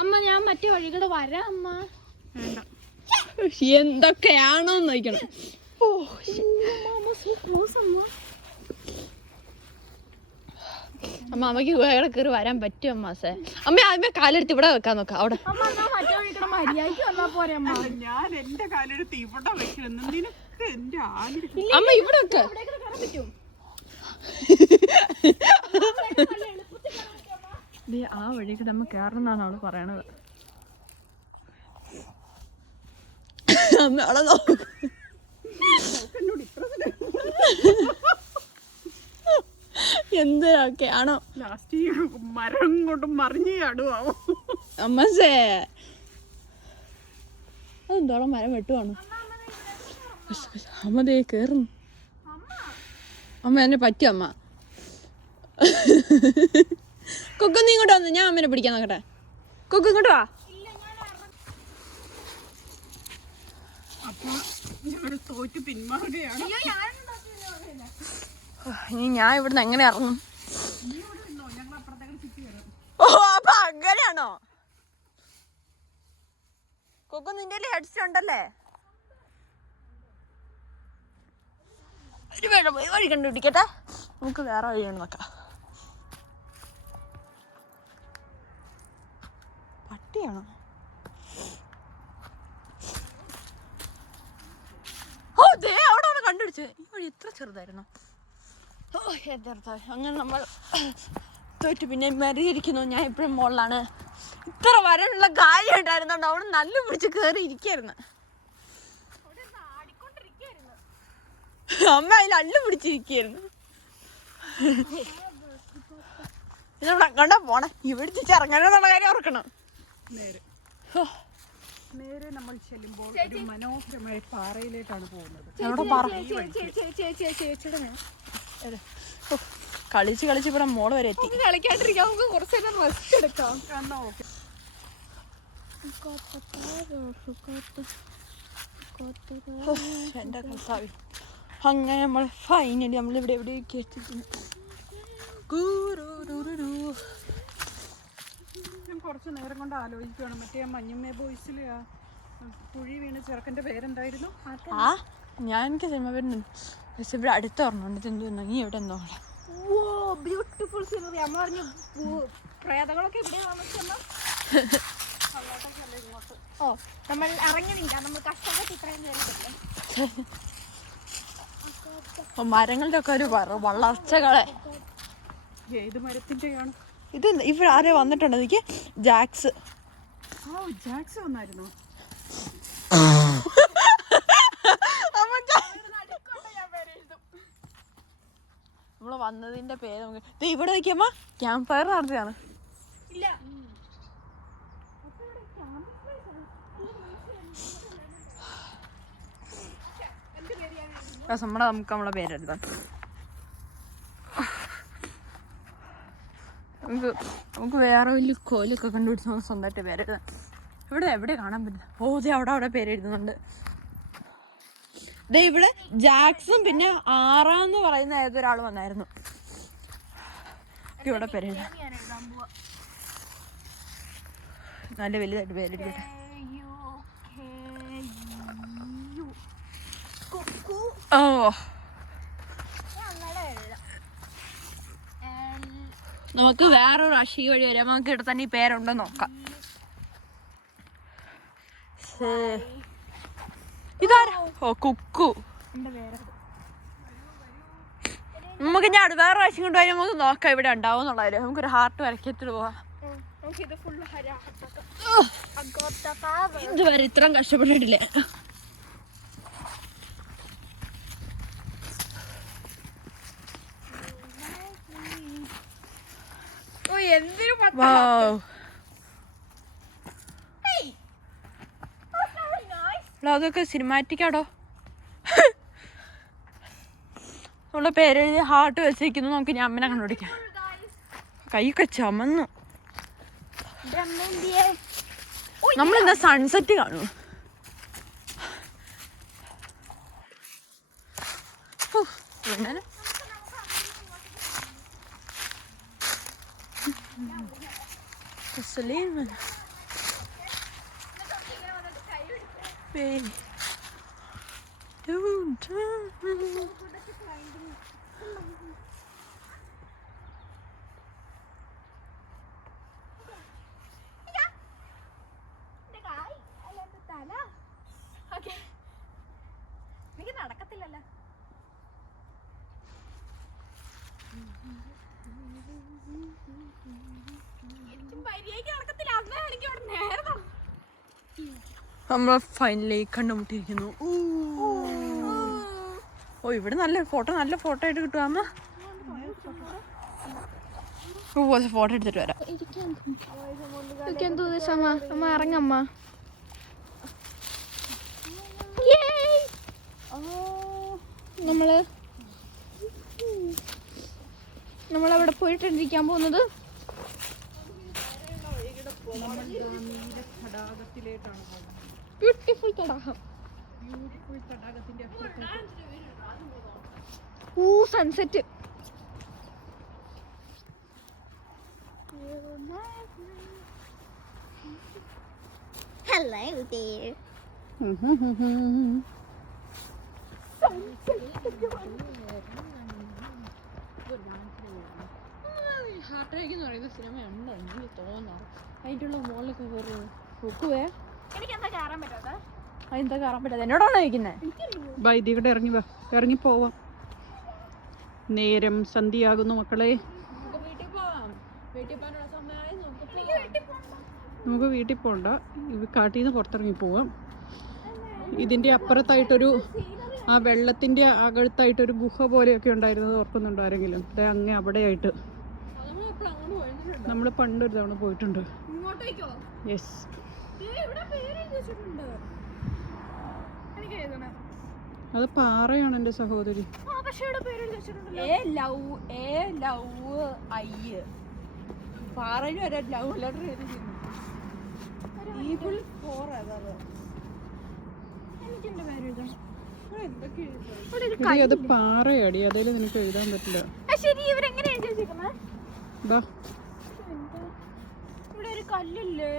അമ്മ ഞാൻ മറ്റേ വഴികള് വരാം. അമ്മ വേണ്ട. എന്തൊക്കെയാണോ നോക്കണം. അമ്മ അമ്മക്ക് ഗുഹകളെ കയറി വരാൻ പറ്റും അമ്മാസേ. അമ്മ ആദ്യമേ കാലെടുത്ത് ഇവിടെ വെക്കാൻ നോക്കാം. അവിടെ ഞാൻ എന്റെ കാലെടുത്ത് ഇവിടെ വെക്കണം. നിനക്ക് എന്റെ അമ്മ ഇവിടെ വെക്ക. ആ വഴിക്ക് നമ്മ കേറണമെന്നാണ് അവള് പറയണത്. അമ്മ അവളെ നോക്ക്. എന്തൊക്കെ ആണോ. ലാസ്റ്റ് മരം കൊണ്ട് മറിഞ്ഞ് ചാടുവാവും. അമ്മസേ അതെന്തോളം മരം വെട്ടുവാണോ. അമ്മ ദേ കേറുന്നു. അമ്മ എന്നെ പറ്റും. അമ്മ കൊക്ക് നീ ഇങ്ങോട്ട് വന്നു. ഞാൻ അമ്മേനെ പിടിക്കാൻ നോക്കട്ടെ. കൊക്ക് ഇങ്ങോട്ട് വാ. അപ്പൊ ഞങ്ങൾ തോറ്റ് പിന്മാറുകയാണ്. ഇനി ഞാൻ ഇവിടുന്ന് എങ്ങനെ ഇറങ്ങും? ഓ അപ്പൊ അങ്ങനെയാണോ? കൊക്കു നിന്റെ ഹെഡ്സെറ്റ് ഉണ്ടല്ലേ? ഒരു വഴി കണ്ടുപിടിക്കട്ടെ. നമുക്ക് വേറെ വഴിയാണ് നോക്കാം. പട്ടിയാണോ? ഓ ദേ അവിടെ കണ്ടുപിടിച്ച്. ഈ വഴി എത്ര ചെറുതായിരുന്നു. ഓ എതിർത്തായി. അങ്ങനെ നമ്മൾ തോറ്റു. പിന്നെ മരിയിരിക്കുന്നു. ഞാൻ ഇപ്പോഴും മുകളിലാണ്. ഇത്ര വരനുള്ള കാര്യം ഉണ്ടായിരുന്നോണ്ട് അവിടെ നല്ല പിടിച്ച് കയറി ഇരിക്കായിരുന്നു. അമ്മ അതിൽ അള്ളു പിടിച്ചിരിക്കായിരുന്നു. ഇതവിടെ കണ്ടാ പോണേ. ഇവിടെ തിരിച്ചിറങ്ങാനെന്നുള്ള കാര്യം ഓർക്കണം. നേരെ നമ്മൾ ചെല്ലുമ്പോൾ ഒരു മനോഹരമായ പാറയിലേക്കാണ് പോകുന്നത്. കളിച്ച് കളിച്ച് ഇവിടെ മോള് വരെ എത്തി. കളിക്കാണ്ടിരിക്കാം, നമുക്ക് കുറച്ച് നേരം റെസ്റ്റ് എടുക്കാം. എന്നാ ഓക്കെ. എന്റെ കർത്താവേ, അങ്ങനെ നമ്മൾ ഫൈനലി നമ്മൾ ഇവിടെ എവിടെയൊക്കെ എത്തിക്കുന്നു. ഞാൻ കുറച്ച് നേരം കൊണ്ട് ആലോചിക്കുകയാണ്, മറ്റേ ആ മഞ്ഞമ്മേ ബോയ്സിൽ ആ കുഴി വീണ ചെറുക്കൻ്റെ പേരെന്തായിരുന്നു? ആ ഞാൻ എനിക്ക് സിനിമ വരുന്നുണ്ട്, പക്ഷെ ഇവിടെ അടുത്ത് ഓർമ്മയുണ്ട്. എന്തുവന്നോ നീ ഇവിടെ എന്തോ ബ്യൂട്ടിഫുൾ സീനറി. അമ്മ പറഞ്ഞു പ്രേതങ്ങളൊക്കെ എവിടെയാ താമസിച്ചമ്മ? ഓ, നമ്മൾ ഇറങ്ങണില്ല, നമ്മൾ കഷ്ടപ്പെട്ട് ഇത്രയും കയറിയിട്ടില്ലേ. മരങ്ങളുടെ ഒക്കെ ഒരു വളർച്ചകളെ. ഏത് മരത്തിൻ്റെയാണ് ഇത്? ഇവിടെ ആരെയോ വന്നിട്ടുണ്ടോ? എനിക്ക് ജാക്സ്. ഓ, ജാക്സ് വന്നായിരുന്നു. നമ്മള് വന്നതിന്റെ പേര് നമുക്ക് ഇവിടെ നോക്കിയമ്മ ക്യാമ്പ് ഫയർ നടത്തിയാണ്. ഇല്ല, നമുക്ക് നമ്മളെ പേരെഴുതാം. നമുക്ക് വേറെ വലിയ കോലൊക്കെ കണ്ടുപിടിച്ച് നമുക്ക് സ്വന്തമായിട്ട് പേരെഴുതാം. ഇവിടെ എവിടെ കാണാൻ പറ്റില്ല. ഓ ദേ അവിടെ പേരെഴുതുന്നുണ്ട്. ദേ ഇവിടെ ജാക്സും പിന്നെ ആറാന്ന് പറയുന്ന ഏതൊരാൾ വന്നായിരുന്നു. ഇവിടെ പേരെഴുതാം, നല്ല വലുതായിട്ട് പേരെഴുതിട്ട്. ഓ നമുക്ക് വേറൊരു അക്ഷി വഴി വരാം. നമുക്ക് ഇവിടെ തന്നെ ഈ പേരുണ്ടോ നോക്കാം. ഇതാരാ? ഓ കുക്കു. നമുക്ക് ഞാൻ വേറെ പ്രാവശ്യം കൊണ്ടുപോയി നമുക്ക് നോക്കാം ഇവിടെ ഉണ്ടാവും എന്നുള്ളത്. നമുക്കൊരു ഹാർട്ട് വരയ്ക്കത്തിട്ട് പോവാം. ഇതുവരെ ഇത്രയും കഷ്ടപ്പെട്ടിട്ടില്ലേ. അതൊക്കെ സിനിമാറ്റിക്കാടോ. നമ്മളെ പേരെഴുതി ഹാർട്ട് വെച്ചിരിക്കുന്നു. നമുക്ക് ഞാൻ അമ്മനെ കണ്ടുപിടിക്കാം. കൈയൊക്കെ ചമന്നു. നമ്മളെന്താ സൺസെറ്റ് കാണും. എനിക്ക് നടക്കത്തില്ലല്ലോ. നമ്മൾ ഫൈനലി കണ്ടുമുട്ടിയിരിക്കുന്നു. ഓ ഇവിടെ നല്ല ഫോട്ടോ ആയിട്ട് കിട്ടുക. അമ്മ ഫോട്ടോ എടുത്തിട്ട് വരാം. അമ്മ ഇറങ്ങമ്മ. നമ്മളവിടെ പോയിട്ടിരിക്കാൻ പോകുന്നത് ബ്യൂട്ടിഫുൾ തടാകം. സൺസെറ്റ്. Hello there. ഹാർട്ടേക്ക് എന്ന് പറയുന്ന സിനിമ ഉണ്ടോ എനിക്ക് തോന്നാറ്. അതിൻ്റെ മുകളിലൊക്കെ കയറി നോക്കുവേ. എനിക്കെന്താ കയറാൻ പറ്റാതെ? അതെന്താ കയറാൻ പറ്റാതെ? എന്നോടാണോ ചോദിക്കുന്നത്? വൈദ്യയുടെ ഇറങ്ങി പോവാം. നേരം സന്ധ്യയാകുന്നു മക്കളെ. നമുക്ക് വീട്ടിൽ പോകണ്ട, കാട്ടിൽ നിന്ന് പുറത്തിറങ്ങി പോവാം. ഇതിൻ്റെ അപ്പുറത്തായിട്ടൊരു ആ വെള്ളത്തിൻ്റെ അകത്തായിട്ടൊരു ഗുഹ പോലെയൊക്കെ ഉണ്ടായിരുന്നത് ഓർക്കുന്നുണ്ടോ ആരെങ്കിലും? അങ്ങ് അവിടെയായിട്ട് നമ്മൾ പണ്ടൊരു തവണ പോയിട്ടുണ്ട്. യെസ്, അത് പാറയാണ് എൻ്റെ സഹോദരി. പക്ഷിയുടെ പേര് എഴുതി വെച്ചിട്ടുണ്ടല്ലോ. A-L-I പാറയിൽ ഒരു ലവ് ലെറ്റർ എഴുതിയിരുന്നു. Evil Forever. എനിക്കെന്റെ പേര് എഴുതണം. എന്തൊക്കെ എഴുതും? എടി അത് പാറയടി, അതേലും നിനക്ക് എഴുതാൻ പറ്റില്ല. ശരി, ഇവരെങ്ങനെ എഴുതി വെച്ചിരിക്കുന്നത്? ബാ ഇവിടെ ഒരു കല്ലില്ലേ?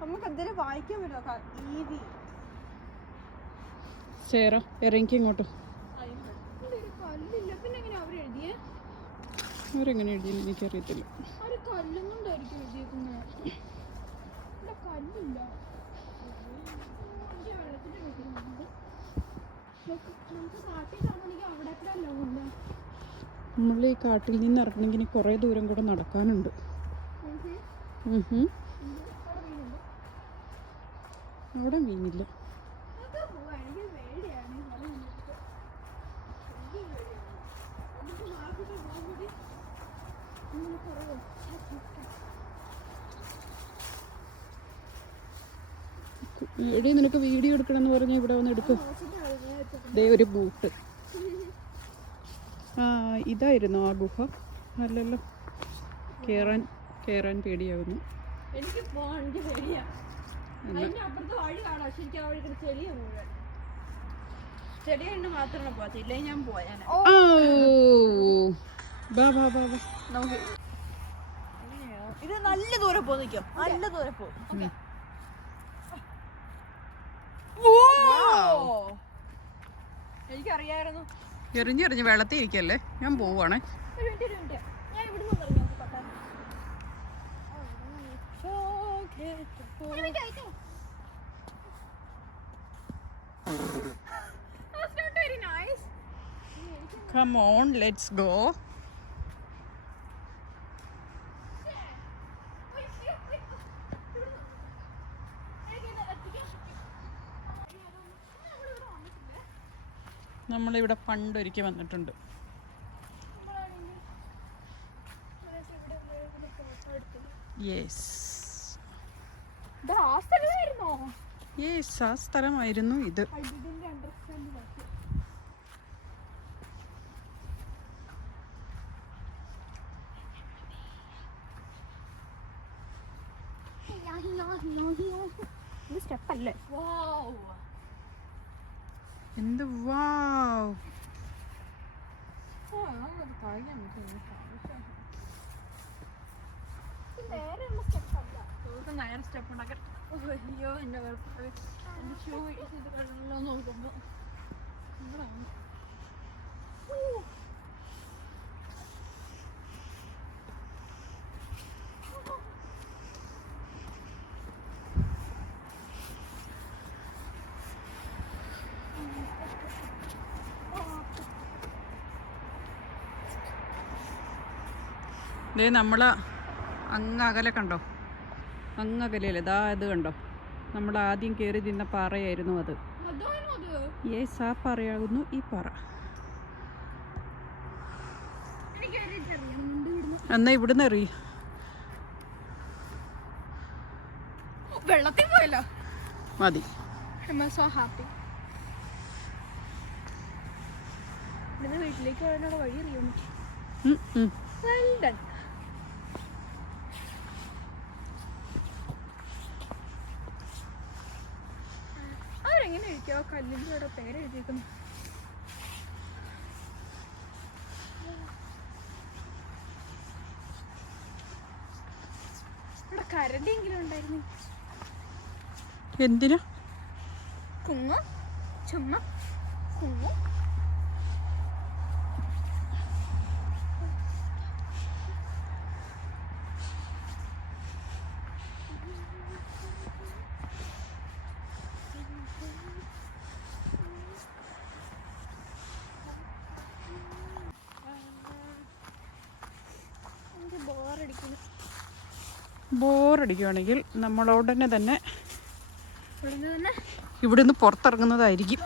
നമുക്ക് എന്തെങ്കിലും വായിക്കാൻ പറ്റുമോ? ഈവി ചേറ ഇറങ്ങി ഇങ്ങോട്ട്. ഇവിടെ ഒരു കല്ലില്ല. പിന്നെ എങ്ങനെയാ അവർ എഴുതിയേ? അവരെങ്ങനെ എഴുതിയെന്ന് എനിക്കറിയത്തില്ല. ഒരു കല്ലും കൊണ്ടായിരിക്കും എഴുതിയേക്കുന്നത്. ഇവിടെ കല്ലില്ല. വെള്ളത്തിന്റെ വീട്ടിലുണ്ട്. നമുക്ക് കാട്ടിൽ കാണണമെങ്കിൽ അവിടെ കൂടെ അല്ല ഉണ്ട്. നമ്മൾ ഈ കാട്ടിൽ നിന്ന് ഇറങ്ങണമെങ്കിൽ ഇനി കുറേ ദൂരം കൂടെ നടക്കാനുണ്ട്. അവിടെ മീനില്ല. എടി നിനക്ക് വീഡിയോ എടുക്കണമെന്ന് പറഞ്ഞാൽ ഇവിടെ വന്ന് എടുക്കും. ദേ ഒരു ബൂട്ട്. ആ ഇതായിരുന്നു ആ ഗുഹ. അല്ലല്ലോ, കേറാൻ പേടിയാവുന്നു. എനിക്ക് പോകാൻ പേടിയാ. അതിന്റെ അപ്പുറത്ത് വഴി കാണാം. പക്ഷെ എനിക്ക് ആ വഴി ചെടിയ മുഴുവൻ ചെടിയുണ്ട് മാത്രമേ പോകത്തില്ല. ഞാൻ പോയാൽ നമുക്ക് ഇത് നല്ല ദൂരെ പോ. നിൽക്കും നല്ല ദൂരെ പോകും. എനിക്കറിയായിരുന്നു. എറിഞ്ഞെറിഞ്ഞ് വെള്ളത്തിൽ ഇരിക്കല്ലേ. ഞാൻ പോവാണേ. ഒരു മിനിറ്റ്. ഞാൻ ഇവിടെ നിന്ന് ഇറങ്ങി Pathaan. That's not very nice. Come on, let's go. നമ്മളിവിടെ പണ്ടൊരിക്കൽ വന്നിട്ടുണ്ട്. യെസ് ആ സ്ഥലമായിരുന്നു ഇത്. സ്റ്റെപ്പല്ലേ? എന്ത് വാവ്. നേരെയുള്ള സ്റ്റെപ്പല്ല. നേരെ സ്റ്റെപ്പ് ഉണ്ടാക്കട്ടെ. അയ്യോ എന്റെ ഷൂ നോക്കുമ്പോ ദേ നമ്മള് അങ്ങകലെ കണ്ടോ, അങ്ങകലല്ലേ ഇതാ ഇത് കണ്ടോ, നമ്മൾ ആദ്യം കയറി തിന്ന പാറയായിരുന്നു അത്. യെസ് ആ പാറയാകുന്നു ഈ പാറ. എന്നാ ഇവിടുന്ന് എറി. വെള്ളത്തിൽ പോയല്ലോ. മതി. So happy. ഇവിടുന്ന് വീട്ടിലേക്ക് പോകാനുള്ള വഴി അറിയാമോ? Well done. അവരെങ്ങനെ എഴുതിയോ കല്ലിൻ്റെ അവിടെ പേരെഴുതിയിരിക്കുന്നു? ഇവിടെ കരടിയെങ്കിലും ഉണ്ടായിരുന്നു. എന്തിനാ? കുങ്ങ ചുമ കുങ്ങ. ബോറടിക്കുകയാണെങ്കിൽ നമ്മൾ ഉടനെ തന്നെ ഇവിടുന്ന് പുറത്തിറങ്ങുന്നതായിരിക്കും.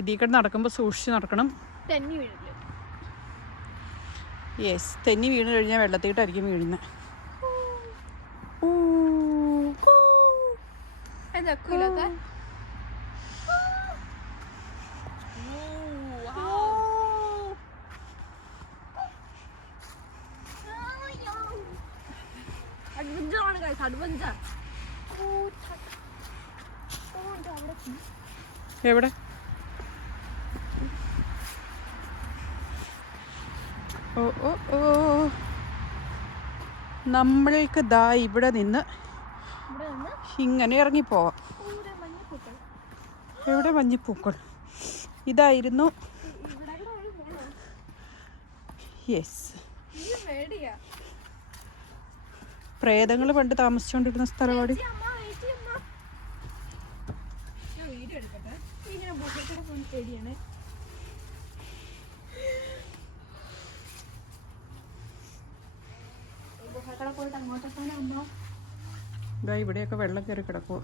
ഇതിൽ കൂടെ നടക്കുമ്പോൾ സൂക്ഷിച്ച് നടക്കണം. യെസ്, തെന്നി വീണ് കഴിഞ്ഞാൽ വെള്ളത്തിട്ടായിരിക്കും വീഴുന്നത്. അഡ്വഞ്ചർ. എവിടെ? ഓ ഓ ഓ, നമ്മൾക്ക് ദാ ഇവിടെ നിന്ന് ഇങ്ങനെ ഇറങ്ങിപ്പോവാം. എവിടെ മഞ്ഞപ്പൂക്കൾ? ഇതായിരുന്നു. യെസ്, പ്രേതങ്ങൾ പണ്ട് താമസിച്ചുകൊണ്ടിരുന്ന സ്ഥലമാണ്. ഇതാ ഇവിടെയൊക്കെ വെള്ളം കയറി കിടക്കുക.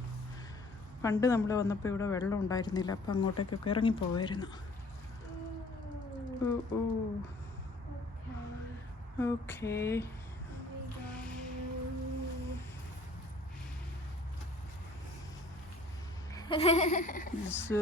പണ്ട് നമ്മൾ വന്നപ്പോൾ ഇവിടെ വെള്ളം ഉണ്ടായിരുന്നില്ല, അപ്പം അങ്ങോട്ടേക്കൊക്കെ ഇറങ്ങിപ്പോവായിരുന്നു. ഓ ഓക്കേ. So.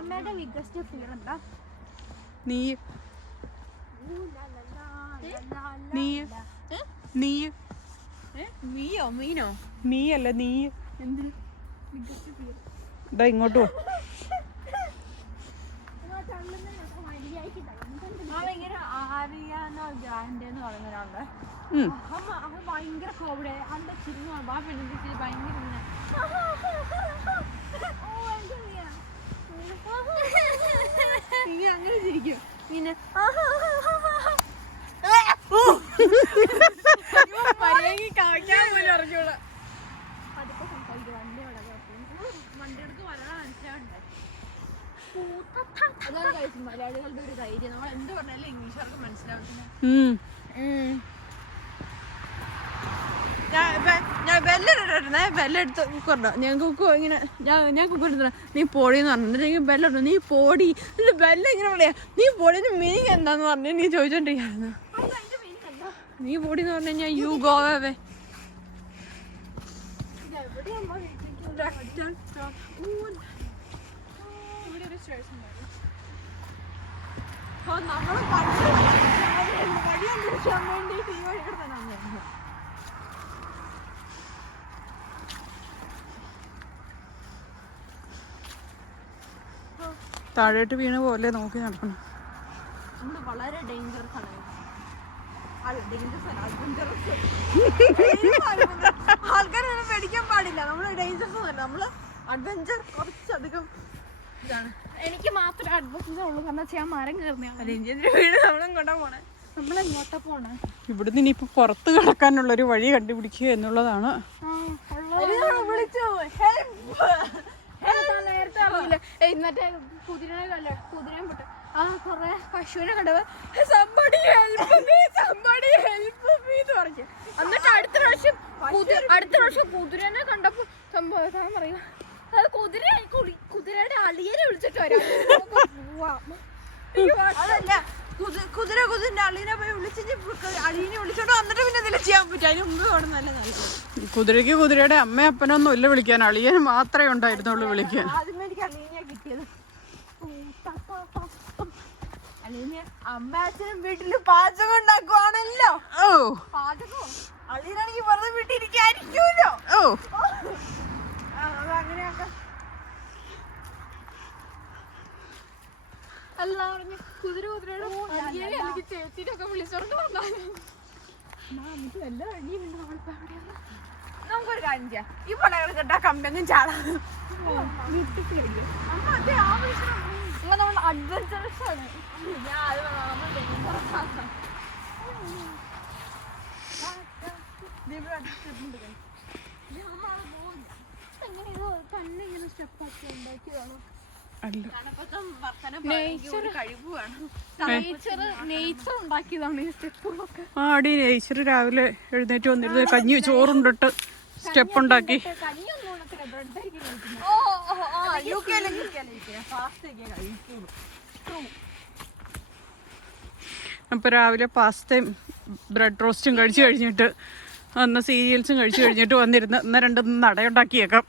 അമ്മയുടെ ബിഗ്ഗസ്റ്റ് ഫിയർ എന്താ? നീ മീനോ? നീയല്ല, നീ. ഇതാ ഇങ്ങോട്ട് പോ. ആരിയാനോ ഗ്രാൻഡ് എന്ന് പറയുന്ന ഒരാളുടെ അവൻ ഭയങ്കര കോവിഡ്. അന്റെ ചിരിഞ്ഞു ആ പെണ്ണിന്റെ ചിരി ഭയങ്കര അങ്ങനെ ചിരിക്കും. പിന്നെ കാക്കാൻ പോലും അറിഞ്ഞൂടാ. അതിപ്പോ സംസാരിക്കും വണ്ടിയെടുത്ത് വരാൻ മനസ്സിലാവണ്ടേ. അതാണ് കഴിച്ചു മലയാളികളുടെ ഒരു ധൈര്യം. നമ്മൾ എന്ത് പറഞ്ഞാലും ഇംഗ്ലീഷുകാർക്ക് മനസ്സിലാവുന്ന. ഞാൻ ബെല്ലെടുത്ത് കുക്കറിനോ ഞാൻ കുക്ക് ഇങ്ങനെ ഞാൻ കുക്കർ നീ പൊടിയെന്ന് പറഞ്ഞു. എന്നിട്ട് ബെല്ലിട്ടു നീ പൊടി. എന്നിട്ട് ബെല്ല് ഇങ്ങനെ പറയാ നീ പൊടിന് മീനിങ് എന്താന്ന് പറഞ്ഞു നീ ചോദിച്ചോണ്ടിരിക്കുന്നു. നീ പൊടി എന്ന് പറഞ്ഞു കഴിഞ്ഞാൽ യു ഗോ അവേ. താഴോട്ട് വീണ പോലെ നോക്കി നടക്കണം. നമ്മള് വളരെ ഡേഞ്ചറസ് ആണ്. ആൾക്കാരെ പേടിക്കാൻ പാടില്ല. നമ്മള് ഡേഞ്ചറസ് ഒന്നുമല്ല, നമ്മള് അഡ്വഞ്ചർ കുറച്ചധികം ഇതാണ്. എനിക്ക് മാത്രമേ അഡ്വഞ്ചർ ഉള്ളൂ. കാരണം ചെയ്യാൻ മരം കയറുന്ന വീട് നമ്മളും കൊണ്ടാ പോണേ. നമ്മളെങ്ങോട്ടാ പോണേ? ഇവിടുന്ന് ഇനിയിപ്പോൾ പുറത്ത് കിടക്കാനുള്ളൊരു വഴി കണ്ടുപിടിക്കുക എന്നുള്ളതാണ്. നേരത്തെ അറിയില്ല. മറ്റേ കുതിരയും പൊട്ട് കൊറേ പശുവിനെ കണ്ടത് somebody help me എന്ന് പറഞ്ഞു. എന്നിട്ട് അടുത്ത പ്രാവശ്യം കുതിരനെ കണ്ടപ്പോ സംഭവം പറയുക അത് കുതിരയുടെ അളിയനെ വിളിച്ചിട്ട് വരാം. അതല്ല കുതിരന്റെ അളീനെ പോയി അളീനെ വിളിച്ചോണ്ട് വന്നിട്ട് പിന്നെ എന്തെങ്കിലും ചെയ്യാൻ പറ്റും. അതിന് മുമ്പ് അവിടെ നല്ലതല്ല. കുതിരയ്ക്ക് കുതിരയുടെ അമ്മ അപ്പനൊന്നും ഇല്ല വിളിക്കാൻ, അളിയന് മാത്രമേ ഉണ്ടായിരുന്നുള്ളൂ വിളിക്കാൻ. ആദ്യമേ എനിക്ക് അളീനെ കിട്ടിയത്. അളീനെ അമ്മ അച്ഛനും വീട്ടില് പാചകം ഉണ്ടാക്കുവാണല്ലോ. പാചകവും അളീനാണെങ്കിൽ വെറുതെ വീട്ടിലിരിക്കായിരിക്കുമല്ലോ. അങ്ങനെയൊക്കെ അല്ല പറഞ്ഞു കുതിരയുടെ അല്ലെങ്കിൽ ചേച്ചിനൊക്കെ വിളിച്ചോണ്ട് വന്നാലും നമുക്കൊരു കാര്യം ചെയ്യാം. ഈ പടകൾ കേട്ടാ കമ്പെങ്ങും ചാടാം. നമ്മൾ അഡ്വഞ്ചറസ് ആണ്. തന്നെ ഇങ്ങനെ സ്റ്റെപ്പ് ആക്കി ഉണ്ടാക്കിയതാണോ? നേച്ചർ ഉണ്ടാക്കിയതാണ് ഈ സ്റ്റെപ്പുകളൊക്കെ. ആടി നേച്ചർ രാവിലെ എഴുന്നേറ്റ് വന്നിരുന്ന് കഞ്ഞി ചോറുണ്ടിട്ട് സ്റ്റെപ്പ് ഉണ്ടാക്കി. അപ്പോൾ രാവിലെ പാസ്തയും ബ്രെഡ് റോസ്റ്റും കഴിച്ചു കഴിഞ്ഞിട്ട് വന്ന സീരിയൽസും കഴിച്ചു കഴിഞ്ഞിട്ട് വന്നിരുന്ന് ഇന്ന് രണ്ടും നടയുണ്ടാക്കിയേക്കാം.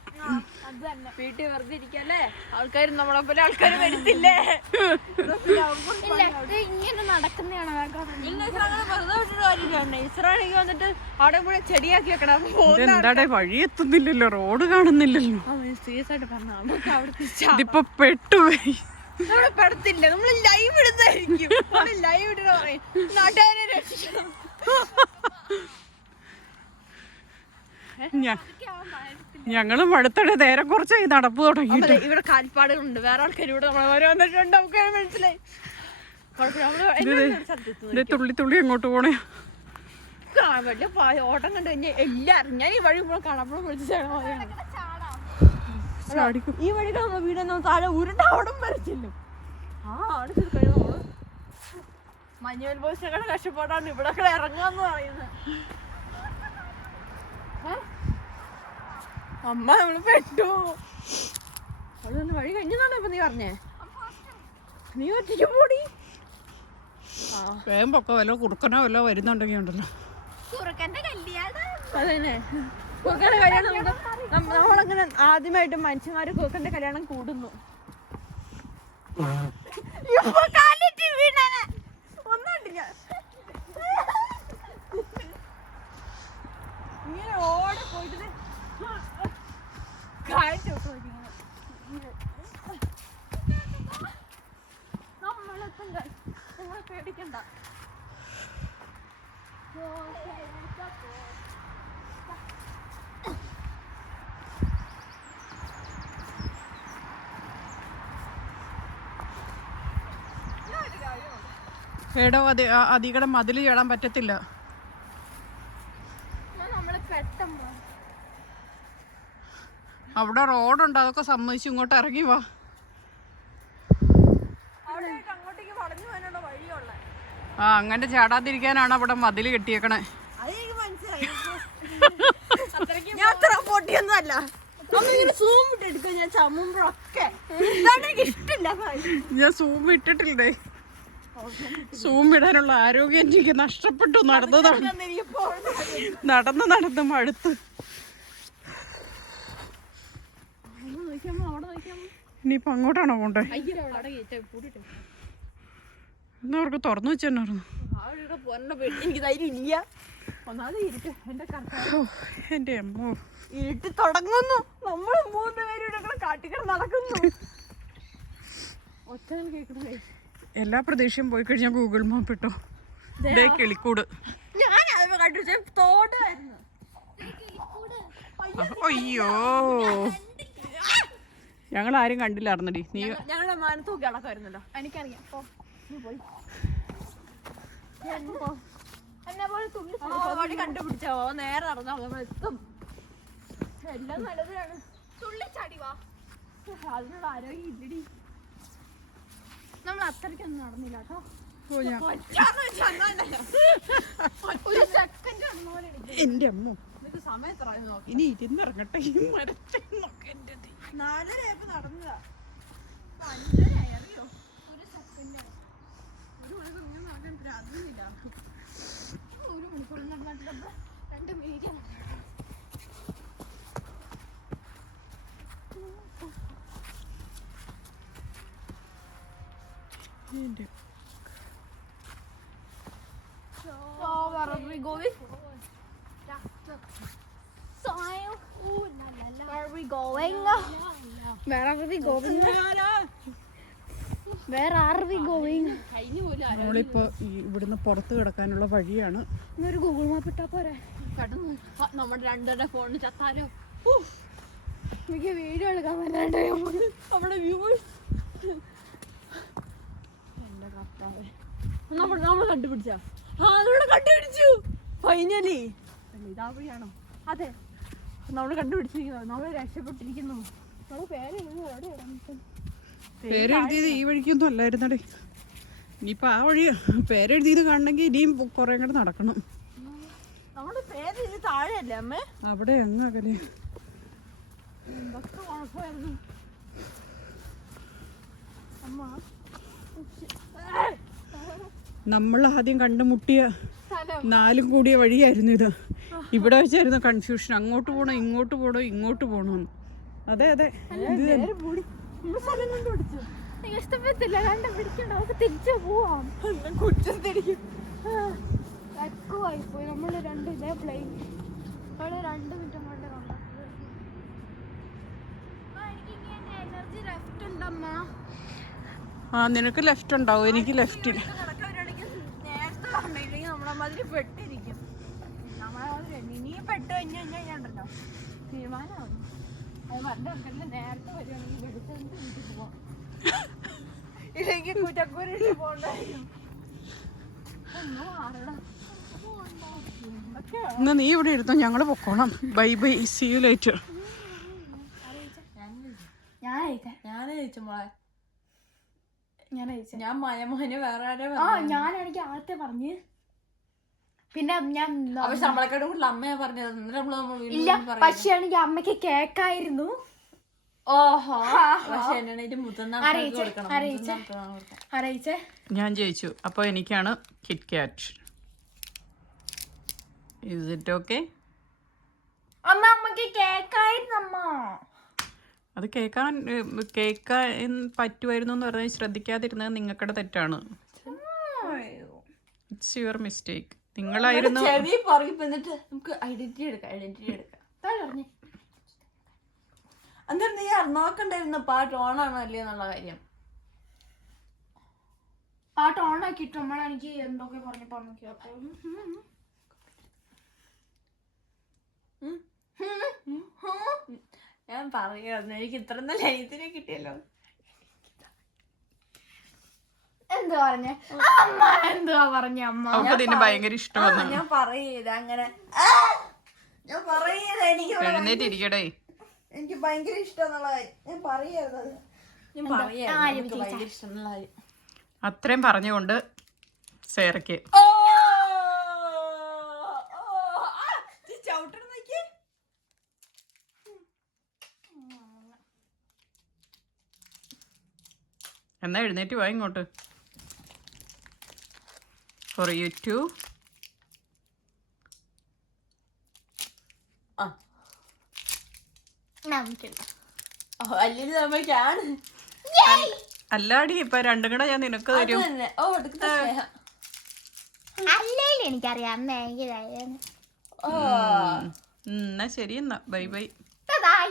വീട്ടിൽ വെറുതെ ഇരിക്കല്ലേ, ആൾക്കാർ നമ്മളെ പോലെ ആൾക്കാർ വരുത്തില്ലേ. ഇങ്ങനെ നടക്കുന്നതാണ് ഇസ്രായേലിലേക്ക് വന്നിട്ട് അവിടെ കൂടെ ചെടിയാക്കി വെക്കണം. എന്താടെ വഴി എത്തുന്നില്ലല്ലോ, റോഡ് കാണുന്നില്ലല്ലോ. സീരിയസ് ആയിട്ട് പറഞ്ഞ നമുക്ക് അവിടുത്തെ ഇതിപ്പോ പെട്ടുപോയി. നമ്മളെ പെടത്തില്ല, നമ്മള് ലൈവ് ഇടുന്നതായിരിക്കും. ലൈവ് ഇടുന്ന പറയും നാട്ടുകാരെ രക്ഷിക്കണം. ഞങ്ങളും അടുത്തിടെ നേരം കുറച്ചായി നടപ്പ് തുടങ്ങിയിട്ട്. ഇവിടെ കാൽപ്പാടുകളുണ്ട്, വേറെ ആൾക്കാർ ഇവിടെ നമ്മളെ വന്നിട്ടുണ്ട്, നമുക്ക് മനസ്സിലായി. തുള്ളി തുള്ളി എങ്ങോട്ട് പോണേ വലിയ ഓട്ടം കണ്ടു കഴിഞ്ഞാൽ എല്ലാരും ഞാൻ ഈ വഴി കൂടെ കാണാപ്പോഴും വിളിച്ചാണ് ഈ വഴി കാണുമ്പോ വീടൊന്നും താഴെ ഉരുണ്ട അവിടെ വരച്ചില്ലോ. അവിടെ കഴിയുമ്പോൾ മഞ്ഞുവൽ ബോയ്സിനെക്കാൾ കഷ്ടപ്പാടാണ് ഇവിടെ ഇറങ്ങാന്ന് പറയുന്നത്. അമ്മ നമ്മള് പെട്ടു. അവിടെ വഴി കഴിഞ്ഞാണോ ഇപ്പൊ നീ പറഞ്ഞേ? നീ ഒറ്റയ്ക്ക് പോടി. വേഗം പൊക്ക വല്ലോ കുറുക്കനോ വല്ലോ വരുന്നുണ്ടെങ്കിൽ ഉണ്ടല്ലോ. അതന്നെ കുറുക്കന്റെ കല്യാണം നമ്മളങ്ങനെ ആദ്യമായിട്ട് മനുഷ്യന്മാര് കുറുക്കന്റെ കല്യാണം കൂടുന്നു. ഒന്നുണ്ടില്ല ഇങ്ങനെ ഓടെ പോയിട്ട് കാഴ്ച നമ്മളെത്തണ്ട, നിങ്ങൾ പേടിക്കണ്ട. ഏടോ അധികം മതിൽ ചേടാൻ പറ്റത്തില്ല. അവിടെ റോഡുണ്ട്, അതൊക്കെ സമ്മതിച്ച് ഇങ്ങോട്ട് ഇറങ്ങി വാ. അങ്ങനെ ചാടാതിരിക്കാനാണ് അവിടെ മതിൽ കെട്ടിയേക്കണേ. ഞാൻ അത്ര പൊട്ടിയൊന്നുമല്ല, നമ്മളിങ്ങനെ സൂം ഇട്ടെടുക്കും. ഞാൻ ചമ്മുമ്പോഴൊക്കെ ഇഷ്ടമില്ല. ഞാൻ സൂം ഇട്ടിട്ടില്ലേ, സൂം ഇടാനുള്ള ആരോഗ്യം എനിക്ക് നഷ്ടപ്പെട്ടു. നടന്ന് മടുത്ത്. ഇനിയിപ്പൊ അങ്ങോട്ടാണോ പോണ്ടേ? എന്നാ അവർക്ക് തുറന്നു വെച്ചെന്നായിരുന്നു. എനിക്ക് ധൈര്യം ഇല്ല. എന്റെ അമ്മോ, ഇരുട്ടി തുടങ്ങുന്നു. നമ്മള് 3 പേരും കാട്ടിക്കട നടക്കുന്നു. ഒറ്റ കേൾക്കണേ. എല്ലാ പ്രദേശവും പോയി കഴിഞ്ഞാൽ ഗൂഗിൾ മാപ്പ് ഇട്ടോ. ഇതേ കിളിക്കൂട്. ഞാൻ കണ്ടു തോടായിരുന്നു. അയ്യോ, ഞങ്ങൾ ആരും കണ്ടില്ലായിരുന്നടി. നീ ഞങ്ങളുടെ മാനത്തൂക്കി അടക്കമായിരുന്നല്ലോ. എനിക്കറിയാം. വഴി കണ്ടുപിടിച്ചോ, നേരെ നടന്നാ നമ്മൾ എത്തും. എല്ലാം നല്ലതാണ്. തുള്ളിച്ചാടി വാ. അതിനുള്ള ആരോഗ്യം ഇല്ലടി. നമ്മൾ അത്രയ്ക്കൊന്നും നടന്നില്ല കേട്ടോ. ഒരു സെക്കൻഡ് നടന്നോലെ. എന്റെ അമ്മ, സമയത്ത് ഇനി ഇരുന്നിറങ്ങട്ടെ. ഈ മരത്തെ നോക്ക്. എന്റെ 4:30 നടന്നതാ. 5:30 അറിയോ? ഒരു സെക്കൻഡ്. ഒരു മണിക്കൂർ ഇങ്ങനെ നടക്കാൻ പ്രാർത്ഥനയില്ല. 1 മണിക്കൂർ നടന്നിട്ട് 2 minute. Where are we going? Where are we going? Where are we going? Where are we going? നമ്മളിപ്പോ ഇവിടുന്ന് പുറത്ത് കിടക്കാനുള്ള വഴിയാണ്. ഇന്നൊരു ഗൂഗിൾ മാപ്പ് ഇട്ടാ പോരെ? നമ്മുടെ 2 ഫോണിൽ ചത്താലോ? എനിക്ക് വീഡിയോ എടുക്കാൻ പറ്റാണ്ട് നമ്മുടെ വ്യൂവേഴ്സ്. നമ്മൾ കണ്ടുപിടിച്ച കണ്ടുപിടിച്ചു ഫൈനലി. ഇതാ വഴിയാണോ? അതെ, നമ്മൾ കണ്ടുപിടിച്ചിരിക്കുന്നു. നമ്മൾ രക്ഷപ്പെട്ടിരിക്കുന്നു. പേരെഴുതിയത് ഈ വഴിക്കൊന്നും അല്ലായിരുന്നടേ. ഇനിയിപ്പോൾ ആ വഴി പേരെഴുതിയത് കാണണമെങ്കിൽ ഇനിയും കുറേ കൂടെ നടക്കണം. നമ്മുടെ പേര് ഇത് താഴെയല്ലേ അമ്മേ? അവിടെ എങ്ങ അകലെ എന്തൊക്കെ കുഴപ്പമായിരുന്നു അമ്മ. നമ്മൾ ആദ്യം കണ്ടുമുട്ടിയ 4 കൂടിയ വഴിയായിരുന്നു ഇത്. ഇവിടെ വെച്ചായിരുന്നു കൺഫ്യൂഷൻ, അങ്ങോട്ട് പോകണോ ഇങ്ങോട്ട് പോകണോ ഇങ്ങോട്ട് പോകണോന്ന്. അതെ അതെ ഇഷ്ടപ്പെട്ടില്ല, കണ്ടുപിടിക്കണ്ട, നമുക്ക് തിരിച്ചു പോവാം. പോയി നമ്മൾ 2 ഇതേ പ്ലെയിൻ 2 മിനിറ്റ് കൊണ്ട് എനർജി ലെഫ്റ്റ് ഉണ്ടമ്മ. ആ നിനക്ക് ലെഫ്റ്റ് ഉണ്ടാവും, എനിക്ക് ലെഫ്റ്റ് ഇല്ല. നേരത്തെ പറഞ്ഞില്ലെങ്കിൽ നമ്മളെ മാതിരി പെട്ടിരിക്കും. നമ്മളെ മാതിരി നീ പെട്ട് കഴിഞ്ഞാണ്ടല്ലോ തീരുമാനമാണ്. അത് പറഞ്ഞ നേരത്തെ വരുവാണെങ്കിൽ വെടിച്ചെന്ത് വീട്ടിൽ പോവാം, ഇല്ലെങ്കിൽ കുറ്റക്കൂരിട്ട് പോകണ്ടായിരുന്നു. ഒന്നും മാറണം. എന്നാ നീ ഇവിടെ ഇരുന്നോ, ഞങ്ങൾ പൊക്കോളാം. Bye bye, see you later. ഞാൻ മയമോഹന് വേറെ ഞാനാണെങ്കിൽ ആദ്യത്തെ പറഞ്ഞ്, പിന്നെ ഞാൻ ശമ്പളക്കാട് കൂടുതൽ അമ്മയാ പറഞ്ഞത്. ഇല്ല, പക്ഷെ ആണെങ്കിൽ അമ്മക്ക് കേക്കായിരുന്നു. ഓഹോ, പക്ഷെ എന്നെ മുതിർന്ന അറിയിച്ചേ. ഞാൻ ജയിച്ചു, അപ്പോൾ എനിക്കാണ് കിറ്റ് കാറ്റ്. Is it okay? അമ്മ അമ്മക്ക് കേക്കായിരുന്നു. അമ്മ അത് കേൾക്കാൻ പറ്റുമായിരുന്നു എന്ന് പറഞ്ഞാൽ ശ്രദ്ധിക്കാതിരുന്നത് നിങ്ങൾക്കുടെ തെറ്റാണ്. It's your mistake. നിങ്ങളായിരുന്നു. നമുക്ക് ഐഡന്റിറ്റി എടുക്കാം. അന്നേരം നീ നോക്കണ്ടായിരുന്നു പാട്ട് ഓണാണോ അല്ലേ എന്നുള്ള കാര്യം. പാട്ട് ഓണാക്കിയിട്ട് നമ്മളെനിക്ക് എന്തൊക്കെ പറഞ്ഞപ്പോ ഞാൻ പറയായിരുന്നു, എനിക്ക് ഇത്ര നല്ല എഴുത്തിനെ കിട്ടിയല്ലോ. എന്തുവാ പറഞ്ഞേ അമ്മ? എന്തുവാ പറഞ്ഞ അമ്മ? അവൾക്ക് ഭയങ്കര ഇഷ്ടമാണ്. ഞാൻ പറയത് അങ്ങനെ, ഞാൻ പറയത് എഴുന്നേറ്റിരിക്കടേ, എനിക്ക് ഭയങ്കര ഇഷ്ടമെന്നുള്ള കാര്യം ഞാൻ പറയായിരുന്നത്. ഞാൻ പറയായിരുന്നു ഭയങ്കര ഇഷ്ടമെന്നുള്ള കാര്യം. അത്രയും പറഞ്ഞുകൊണ്ട് സേറയ്ക്ക് എന്നാ എഴുന്നേറ്റ് വാ ഇങ്ങോട്ട്. For you to. അല്ലാടി ഇപ്പൊ 2 കൂടെ ഞാൻ നിനക്ക് തരും. എനിക്കറിയാം. എന്നാ ശരി, എന്നാ ബൈ ബൈ. ബൈ.